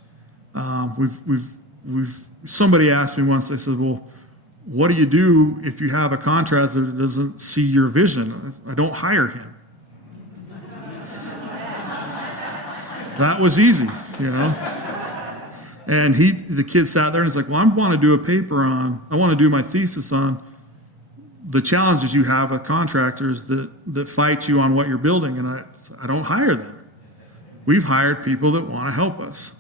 Somebody asked me once, they said, well, what do you do if you have a contractor that doesn't see your vision? I don't hire him. That was easy, you know? And the kid sat there and he's like, well, I want to do my thesis on the challenges you have with contractors that fight you on what you're building. And I don't hire them. We've hired people that want to help us.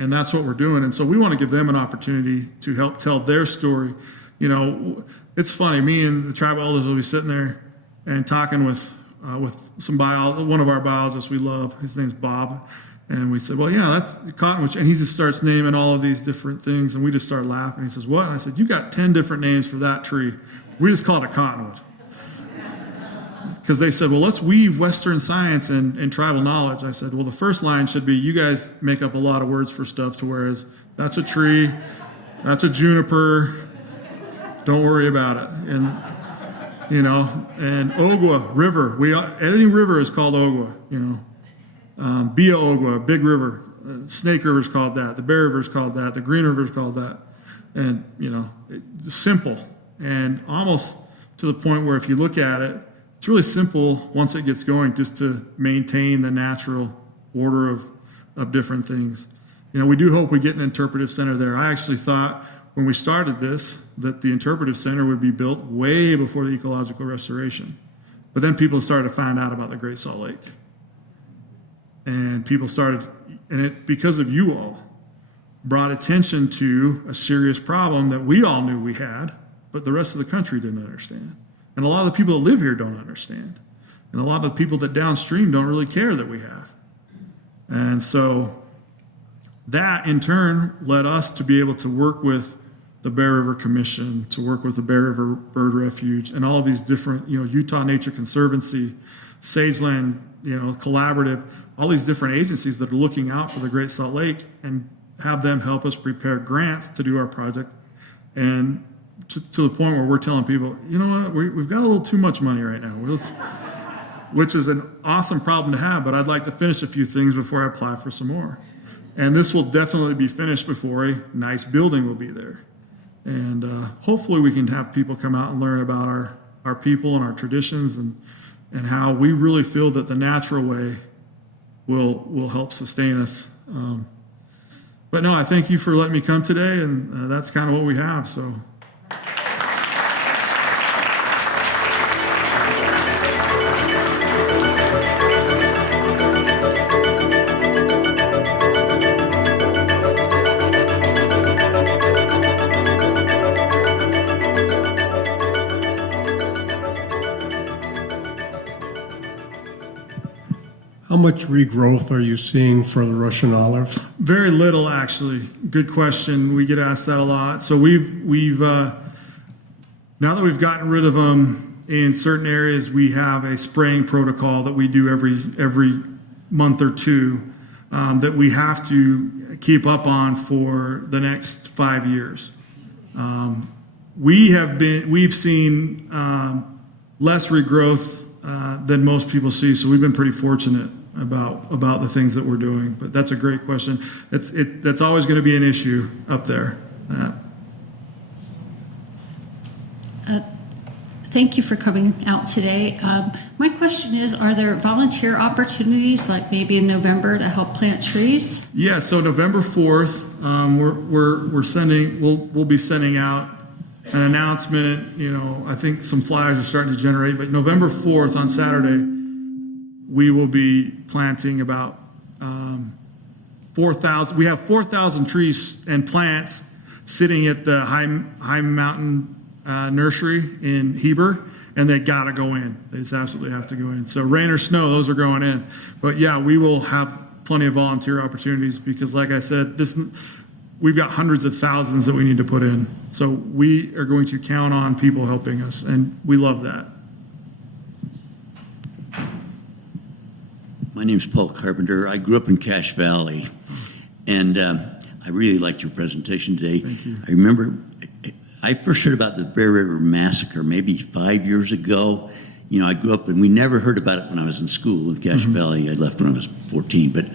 And that's what we're doing. And so we want to give them an opportunity to help tell their story. You know, it's funny, me and the tribal elders will be sitting there and talking with one of our biologists we love. His name's Bob. And we said, well, yeah, that's cottonwood. And he just starts naming all of these different things. And we just start laughing. He says, what? And I said, you got 10 different names for that tree. We just call it a cottonwood. Because they said, well, let's weave Western science and tribal knowledge. I said, well, the first line should be, you guys make up a lot of words for stuff, to whereas that's a tree, that's a juniper, don't worry about it. And, and Ogwa, river. Any river is called Ogwa, Bia Ogwa, big river. Snake River is called that. The Bear River is called that. The Green River is called that. And, simple. And almost to the point where if you look at it, it's really simple once it gets going, just to maintain the natural order of different things. We do hope we get an interpretive center there. I actually thought when we started this, that the interpretive center would be built way before the ecological restoration. But then people started to find out about the Great Salt Lake. And people started, and it, because of you all, brought attention to a serious problem that we all knew we had, but the rest of the country didn't understand. And a lot of the people that live here don't understand. And a lot of the people that downstream don't really care that we have. And so that in turn led us to be able to work with the Bear River Commission, to work with the Bear River Bird Refuge, and all of these different, Utah Nature Conservancy, Sageland, Collaborative, all these different agencies that are looking out for the Great Salt Lake, and have them help us prepare grants to do our project. And to the point where we're telling people, you know what, we've got a little too much money right now, which is an awesome problem to have, but I'd like to finish a few things before I apply for some more. And this will definitely be finished before a nice building will be there. And hopefully we can have people come out and learn about our people and our traditions, and how we really feel that the natural way will help sustain us. But no, I thank you for letting me come today, and that's kind of what we have. So. How much regrowth are you seeing for the Russian olive? Very little, actually. Good question. We get asked that a lot. So we've now that we've gotten rid of them in certain areas, we have a spraying protocol that we do every month or two that we have to keep up on for the next 5 years. We've seen less regrowth than most people see, so we've been pretty fortunate about the things that we're doing. But that's a great question. That's always going to be an issue up there. Thank you for coming out today. My question is, are there volunteer opportunities, like maybe in November, to help plant trees? Yeah, so November 4th, we'll be sending out an announcement. I think some flyers are starting to generate, but November 4th on Saturday, we will be planting about 4,000. We have 4,000 trees and plants sitting at the High Mountain Nursery in Heber, and they got to go in. They just absolutely have to go in. So rain or snow, those are going in. But yeah, we will have plenty of volunteer opportunities because, like I said, we've got hundreds of thousands that we need to put in. So we are going to count on people helping us, and we love that. My name is Paul Carpenter. I grew up in Cache Valley, and I really liked your presentation today. Thank you. I remember I first heard about the Bear River Massacre maybe 5 years ago. I grew up, and we never heard about it when I was in school in Cache Valley. I left when I was 14, but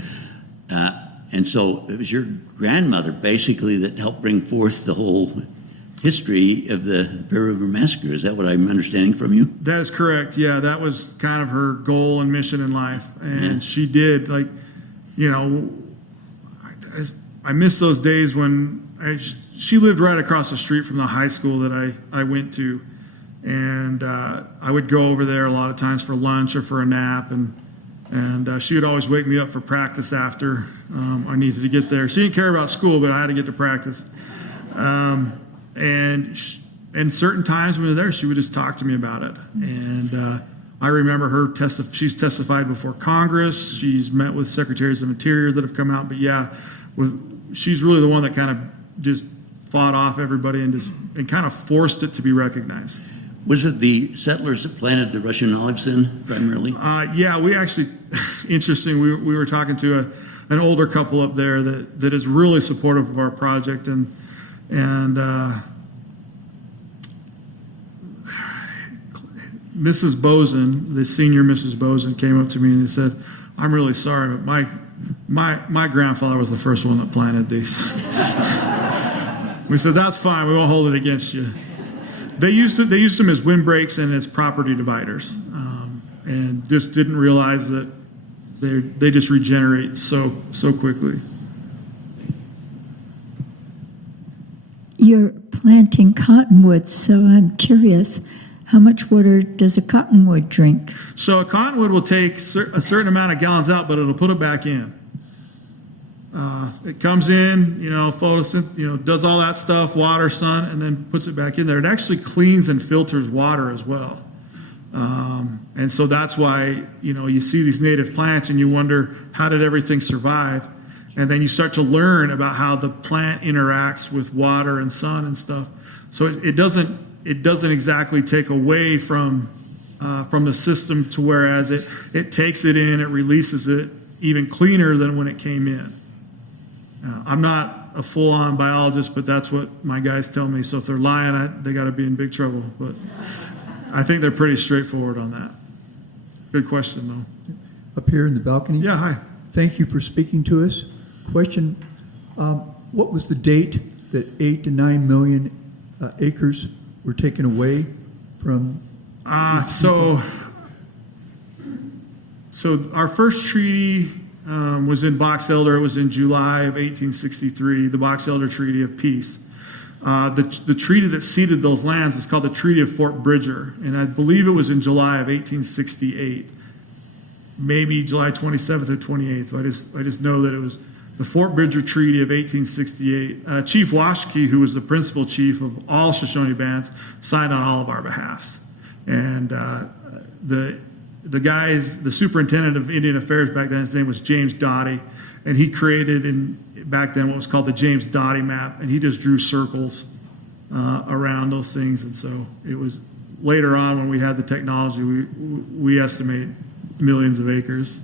and so it was your grandmother basically that helped bring forth the whole history of the Bear River Massacre. Is that what I'm understanding from you? That is correct. Yeah, that was kind of her goal and mission in life. And she did, I miss those days when she lived right across the street from the high school that I went to. And I would go over there a lot of times for lunch or for a nap. And she would always wake me up for practice after I needed to get there. She didn't care about school, but I had to get to practice. And certain times when we were there, she would just talk to me about it. And I remember her she's testified before Congress. She's met with secretaries of Interior that have come out. But yeah, she's really the one that kind of just fought off everybody and kind of forced it to be recognized. Was it the settlers that planted the Russian olives then, primarily? Yeah, we actually, interesting, we were talking to an older couple up there that is really supportive of our project, and Mrs. Bozen, the senior Mrs. Bozen, came up to me and said, "I'm really sorry, but my grandfather was the first one that planted these." We said, "That's fine. We won't hold it against you." They used them as windbreaks and as property dividers, and just didn't realize that they just regenerate so quickly. You're planting cottonwoods, so I'm curious, how much water does a cottonwood drink? So a cottonwood will take a certain amount of gallons out, but it'll put it back in. It comes in, does all that stuff, water, sun, and then puts it back in there. It actually cleans and filters water as well. And so that's why, you see these native plants and you wonder, how did everything survive? And then you start to learn about how the plant interacts with water and sun and stuff. So it doesn't exactly take away from the system to whereas it takes it in, it releases it even cleaner than when it came in. I'm not a full-on biologist, but that's what my guys tell me. So if they're lying, they got to be in big trouble. But I think they're pretty straightforward on that. Good question, though. Up here in the balcony? Yeah, hi. Thank you for speaking to us. Question, what was the date that 8 to 9 million acres were taken away from? So our first treaty was in Box Elder. It was in July of 1863, the Box Elder Treaty of Peace. The treaty that ceded those lands is called the Treaty of Fort Bridger, and I believe it was in July of 1868, maybe July 27th or 28th. I just know that it was the Fort Bridger Treaty of 1868. Chief Washakie, who was the principal chief of all Shoshone bands, signed on all of our behalfs. And the guys, the superintendent of Indian Affairs back then, his name was James Doughty, and he created back then what was called the James Doughty map, and he just drew circles around those things. And so it was later on when we had the technology, we estimate millions of acres.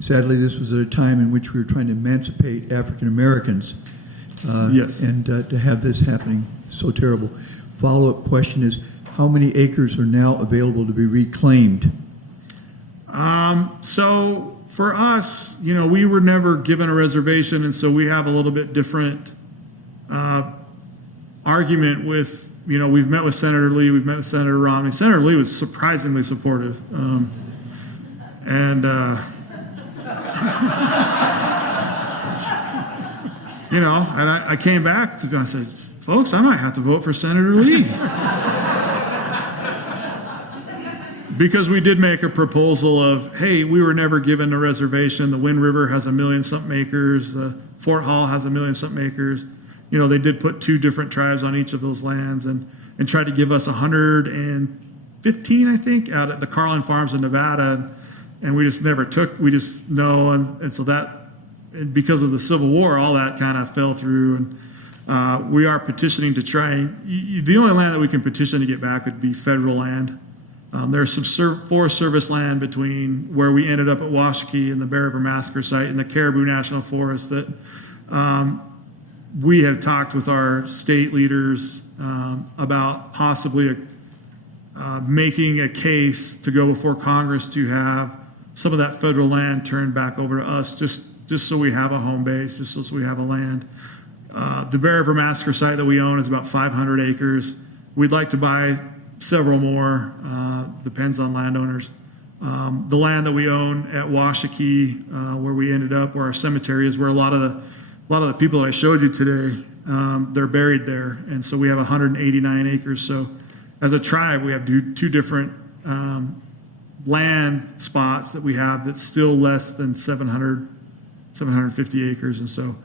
Sadly, this was at a time in which we were trying to emancipate African Americans. Yes. And to have this happening, so terrible. Follow-up question is, how many acres are now available to be reclaimed? So for us, we were never given a reservation, and so we have a little bit different argument with, we've met with Senator Lee, we've met with Senator Romney. Senator Lee was surprisingly supportive. And I came back and I said, folks, I might have to vote for Senator Lee. Because we did make a proposal of, hey, we were never given a reservation. The Wind River has 1 million something acres. Fort Hall has 1 million something acres. They did put 2 different tribes on each of those lands and tried to give us 115, I think, out at the Carlin Farms in Nevada. And we just never took, we just know. And so and because of the Civil War, all that kind of fell through. And we are petitioning to try. The only land that we can petition to get back would be federal land. There's some Forest Service land between where we ended up at Washakie and the Bear River Massacre site and the Caribou National Forest that we have talked with our state leaders about possibly making a case to go before Congress to have some of that federal land turned back over to us, just so we have a home base, just so we have a land. The Bear River Massacre site that we own is about 500 acres. We'd like to buy several more, depends on landowners. The land that we own at Washakie, where we ended up, where our cemetery is, where a lot of the people that I showed you today, they're buried there. And so we have 189 acres. So as a tribe, we have two different land spots that we have that's still less than 750 acres. And so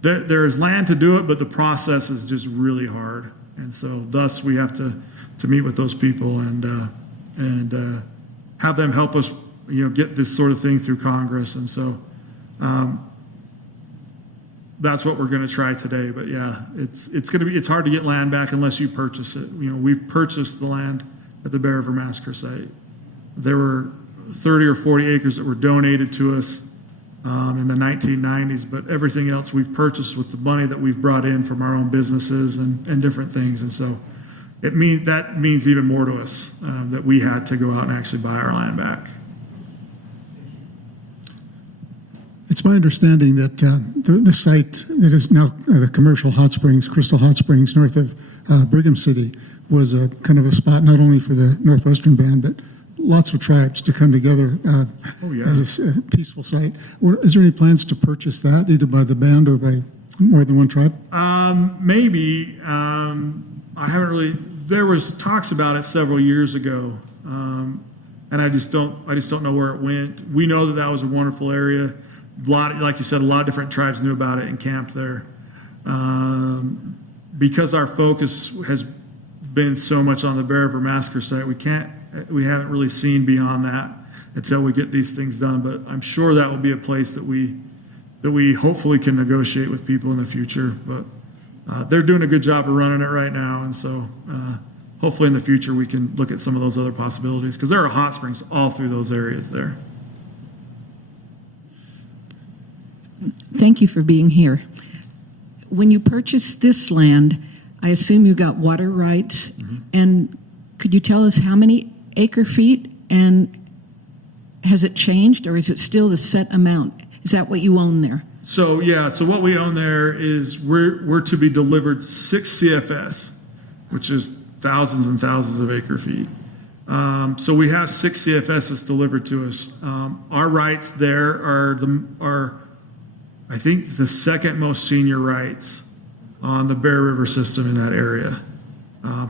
there's land to do it, but the process is just really hard. And so thus we have to meet with those people and have them help us, get this sort of thing through Congress. And so that's what we're going to try today. But yeah, it's hard to get land back unless you purchase it. We've purchased the land at the Bear River Massacre site. There were 30 or 40 acres that were donated to us in the 1990s, but everything else we've purchased with the money that we've brought in from our own businesses and different things. And so that means even more to us that we had to go out and actually buy our land back. It's my understanding that the site that is now the commercial hot springs, Crystal Hot Springs, north of Brigham City, was a kind of a spot not only for the Northwestern Band, but lots of tribes to come together as a peaceful site. Is there any plans to purchase that, either by the band or by More than one tribe? Maybe. I haven't really. There was talks about it several years ago, and I just don't know where it went. We know that was a wonderful area. Like you said, a lot of different tribes knew about it and camped there. Because our focus has been so much on the Bear River Massacre site, we haven't really seen beyond that until we get these things done. But I'm sure that will be a place that we hopefully can negotiate with people in the future. But they're doing a good job of running it right now, and so hopefully in the future we can look at some of those other possibilities, because there are hot springs all through those areas there. Thank you for being here. When you purchased this land, I assume you got water rights, and could you tell us how many acre feet, and has it changed, or is it still the set amount? Is that what you own there? So what we own there is we're to be delivered 6 CFS, which is thousands and thousands of acre feet. So we have 6 CFSs delivered to us. Our rights there are I think the second most senior rights on the Bear River system in that area.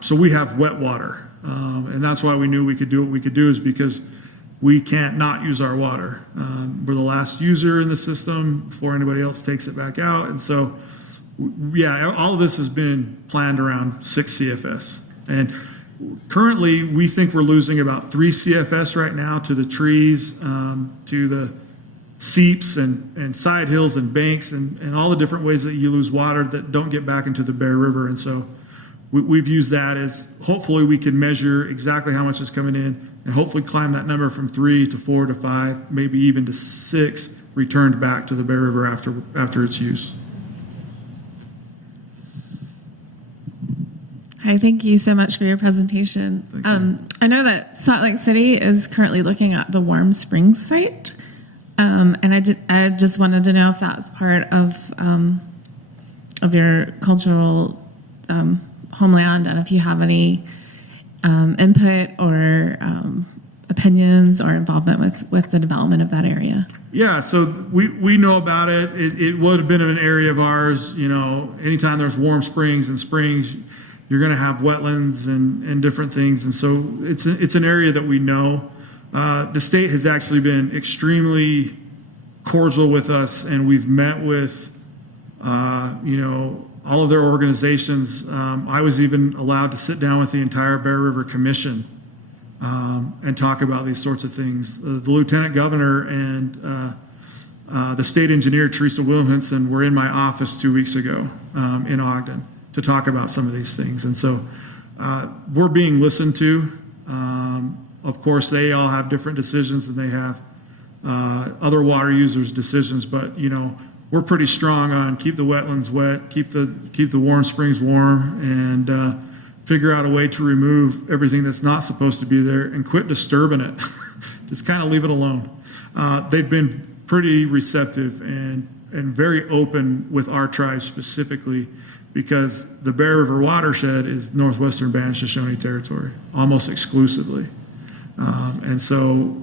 So we have wet water, and that's why we knew we could do what we could do, is because we can't not use our water. We're the last user in the system before anybody else takes it back out. And so, all of this has been planned around 6 CFS. And currently, we think we're losing about 3 CFS right now to the trees, to the seeps and side hills and banks and all the different ways that you lose water that don't get back into the Bear River. And so we've used that as hopefully we can measure exactly how much is coming in and hopefully climb that number from 3 to 4 to 5, maybe even to 6 returned back to the Bear River after its use. Hi, thank you so much for your presentation. I know that Salt Lake City is currently looking at the Warm Springs site, and I just wanted to know if that was part of your cultural homeland, and if you have any input or opinions or involvement with the development of that area. Yeah, so we know about it. It would have been an area of ours. You know, anytime there's warm springs and springs, you're going to have wetlands and different things. And so it's an area that we know. The state has actually been extremely cordial with us, and we've met with, all of their organizations. I was even allowed to sit down with the entire Bear River Commission and talk about these sorts of things. The lieutenant governor and the state engineer, Teresa Wilhelmsen, were in my office 2 weeks ago in Ogden to talk about some of these things. And so we're being listened to. Of course, they all have different decisions than they have other water users' decisions, but, we're pretty strong on keep the wetlands wet, keep the warm springs warm, and figure out a way to remove everything that's not supposed to be there and quit disturbing it. Just kind of leave it alone. They've been pretty receptive and very open with our tribe specifically, because the Bear River watershed is northwestern band Shoshone territory, almost exclusively. And so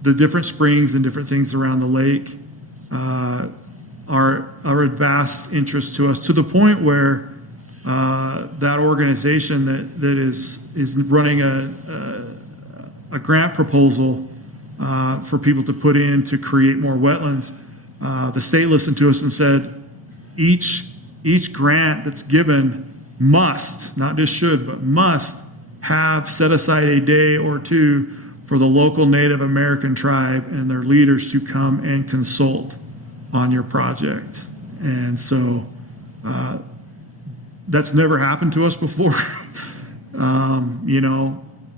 the different springs and different things around the lake are of vast interest to us, to the point where that organization that is running a grant proposal for people to put in to create more wetlands, the state listened to us and said each grant that's given must, not just should, but must have set aside a day or two for the local Native American tribe and their leaders to come and consult on your project. And so that's never happened to us before.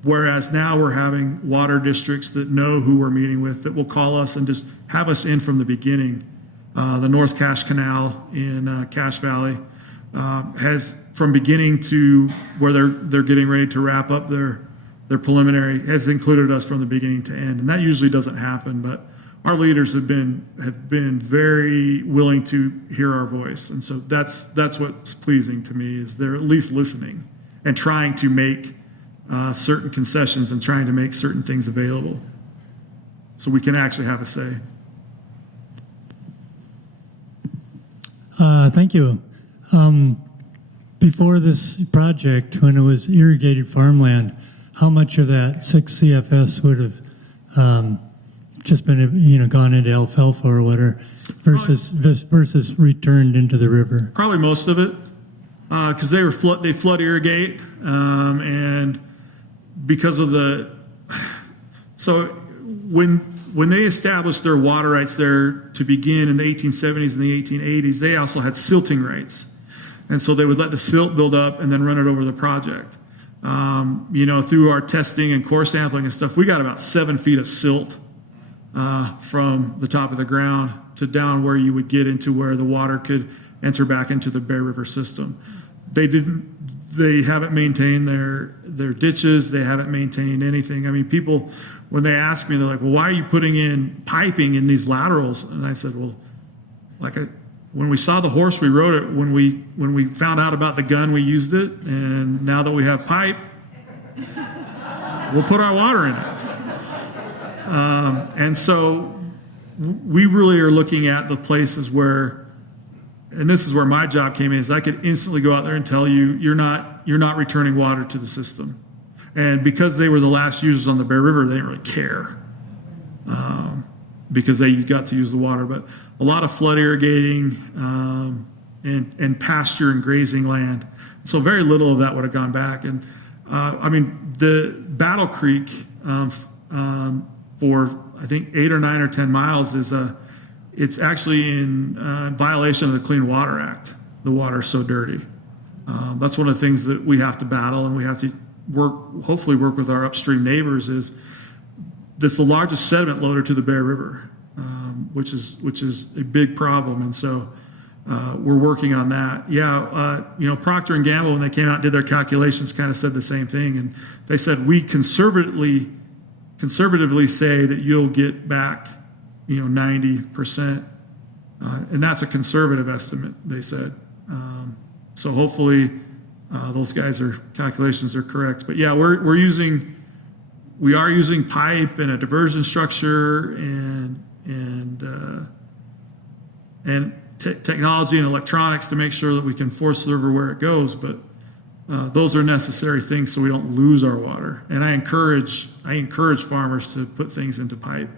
Whereas now we're having water districts that know who we're meeting with, that will call us and just have us in from the beginning. The North Cache Canal in Cache Valley has, from beginning to where they're getting ready to wrap up their preliminary, has included us from the beginning to end. And that usually doesn't happen, but our leaders have been very willing to hear our voice. And so that's what's pleasing to me, is they're at least listening and trying to make certain concessions and trying to make certain things available so we can actually have a say. Thank you. Before this project, when it was irrigated farmland, how much of that 6 CFS would have just been, gone into alfalfa or whatever, versus returned into the river? Probably most of it, because they flood irrigate, and because of so when they established their water rights there to begin in the 1870s and the 1880s, they also had silting rights. And so they would let the silt build up and then run it over the project. Through our testing and core sampling and stuff, we got about 7 feet of silt from the top of the ground to down where you would get into where the water could enter back into the Bear River system. They haven't maintained their ditches. They haven't maintained anything. I mean, people, when they ask me, they're like, well, why are you putting in piping in these laterals? And I said, well, when we saw the horse, we rode it. When we found out about the gun, we used it. And now that we have pipe, we'll put our water in it. And so we really are looking at the places where, and this is where my job came in, is I could instantly go out there and tell you, you're not returning water to the system. And because they were the last users on the Bear River, they didn't really care, because they got to use the water. But a lot of flood irrigating and pasture and grazing land. So very little of that would have gone back. And the Battle Creek for I think 8 or 9 or 10 miles it's actually in violation of the Clean Water Act. The water's so dirty. That's one of the things that we have to battle, and we have to hopefully work with our upstream neighbors. Is this the largest sediment loader to the Bear River, which is a big problem, and so we're working on that. Procter and Gamble, when they came out and did their calculations, kind of said the same thing, and they said we conservatively say that you'll get back 90%, and that's a conservative estimate, they said. So hopefully those guys' calculations are correct. But yeah, we are using pipe and a diversion structure and technology and electronics to make sure that we can force the river where it goes. But those are necessary things so we don't lose our water. And I encourage farmers to put things into pipe.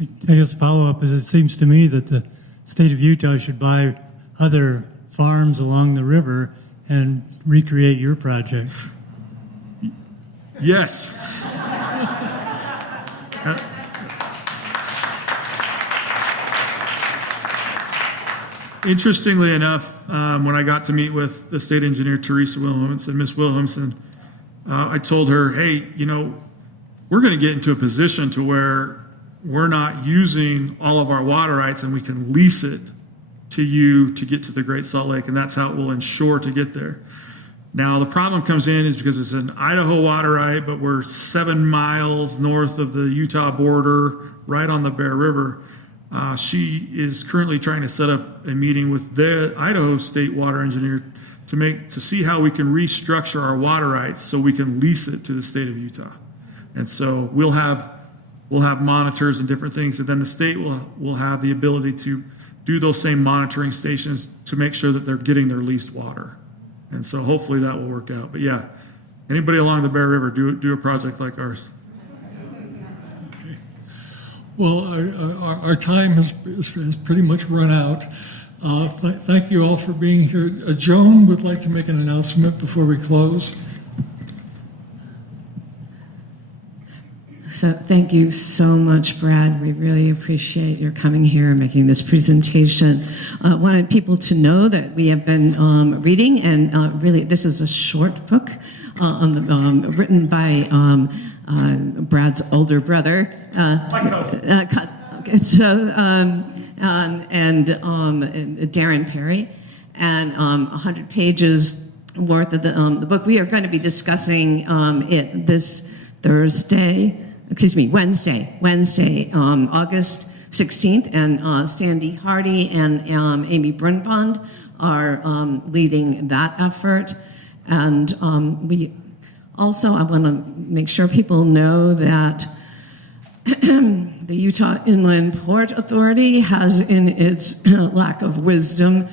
I guess the follow-up is, it seems to me that the state of Utah should buy other farms along the river and recreate your project. Yes. Interestingly enough, when I got to meet with the state engineer, Teresa Wilhelmsen, Miss Wilhelmsen, I told her, hey, we're going to get into a position to where we're not using all of our water rights, and we can lease it to you to get to the Great Salt Lake, and that's how it will ensure to get there. Now, the problem comes in is because it's an Idaho water right, but we're 7 miles north of the Utah border, right on the Bear River. She is currently trying to set up a meeting with the Idaho State water engineer to see how we can restructure our water rights so we can lease it to the state of Utah. And so we'll have monitors and different things, and then the state will have the ability to do those same monitoring stations to make sure that they're getting their leased water. And so hopefully that will work out. But yeah, anybody along the Bear River, do a project like ours. Okay. Well, our time has pretty much run out. Thank you all for being here. Joan would like to make an announcement before we close. So thank you so much, Brad. We really appreciate your coming here and making this presentation. Wanted people to know that we have been reading, and really this is a short book written by Brad's older brother. Darren Parry, and 100 pages worth of the book. We are going to be discussing it this Wednesday, August 16th, and Sandy Hardy and Amy Brunbond are leading that effort. And I want to make sure people know that the Utah Inland Port Authority has, in its lack of wisdom,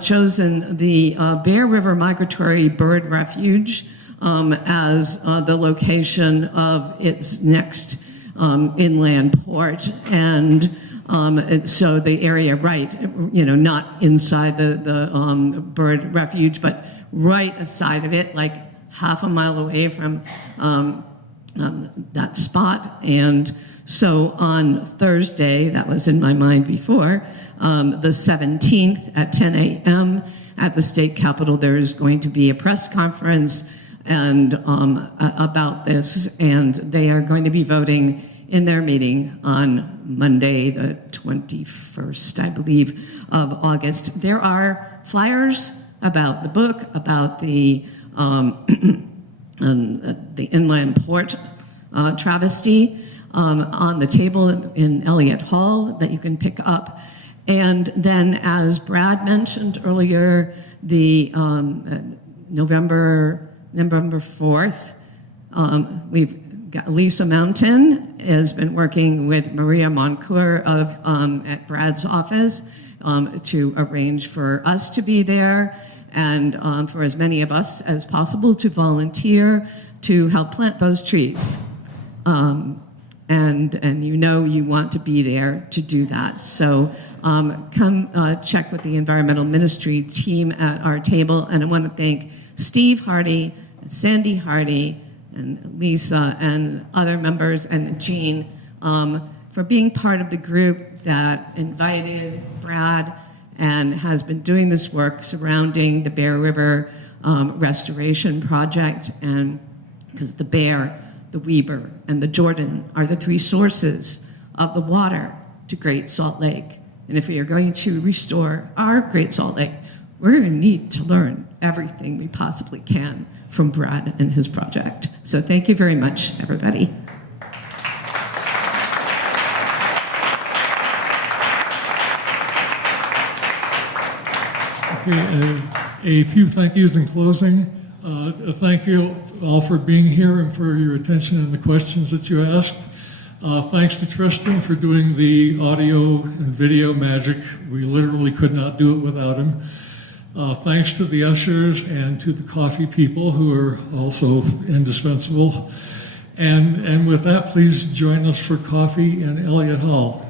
chosen the Bear River Migratory Bird Refuge as the location of its next inland port. And so the area, right, not inside the bird refuge, but right aside of it, like half a mile away from that spot. And so on Thursday, that was in my mind before, the 17th at 10 a.m. at the state capitol, there is going to be a press conference and about this, and they are going to be voting in their meeting on Monday, the 21st, I believe, of August. There are flyers about the book, about the inland port travesty on the table in Elliott Hall that you can pick up. And then, as Brad mentioned earlier, the November 4th, we've got Lisa Mountain has been working with Maria Moncoeur at Brad's office to arrange for us to be there and for as many of us as possible to volunteer to help plant those trees. And you want to be there to do that. So come check with the environmental ministry team at our table. And I want to thank Steve Hardy, Sandy Hardy, and Lisa, and other members, and Jean, for being part of the group that invited Brad and has been doing this work surrounding the Bear River restoration project. And because the Bear, the Weber, and the Jordan are the three sources of the water to Great Salt Lake. And if we are going to restore our Great Salt Lake, we're going to need to learn everything we possibly can from Brad and his project. So thank you very much, everybody. Okay, a few thank yous in closing. Thank you all for being here and for your attention and the questions that you asked. Thanks to Tristan for doing the audio and video magic. We literally could not do it without him. Thanks to the ushers and to the coffee people who are also indispensable. And with that, please join us for coffee in Elliott Hall.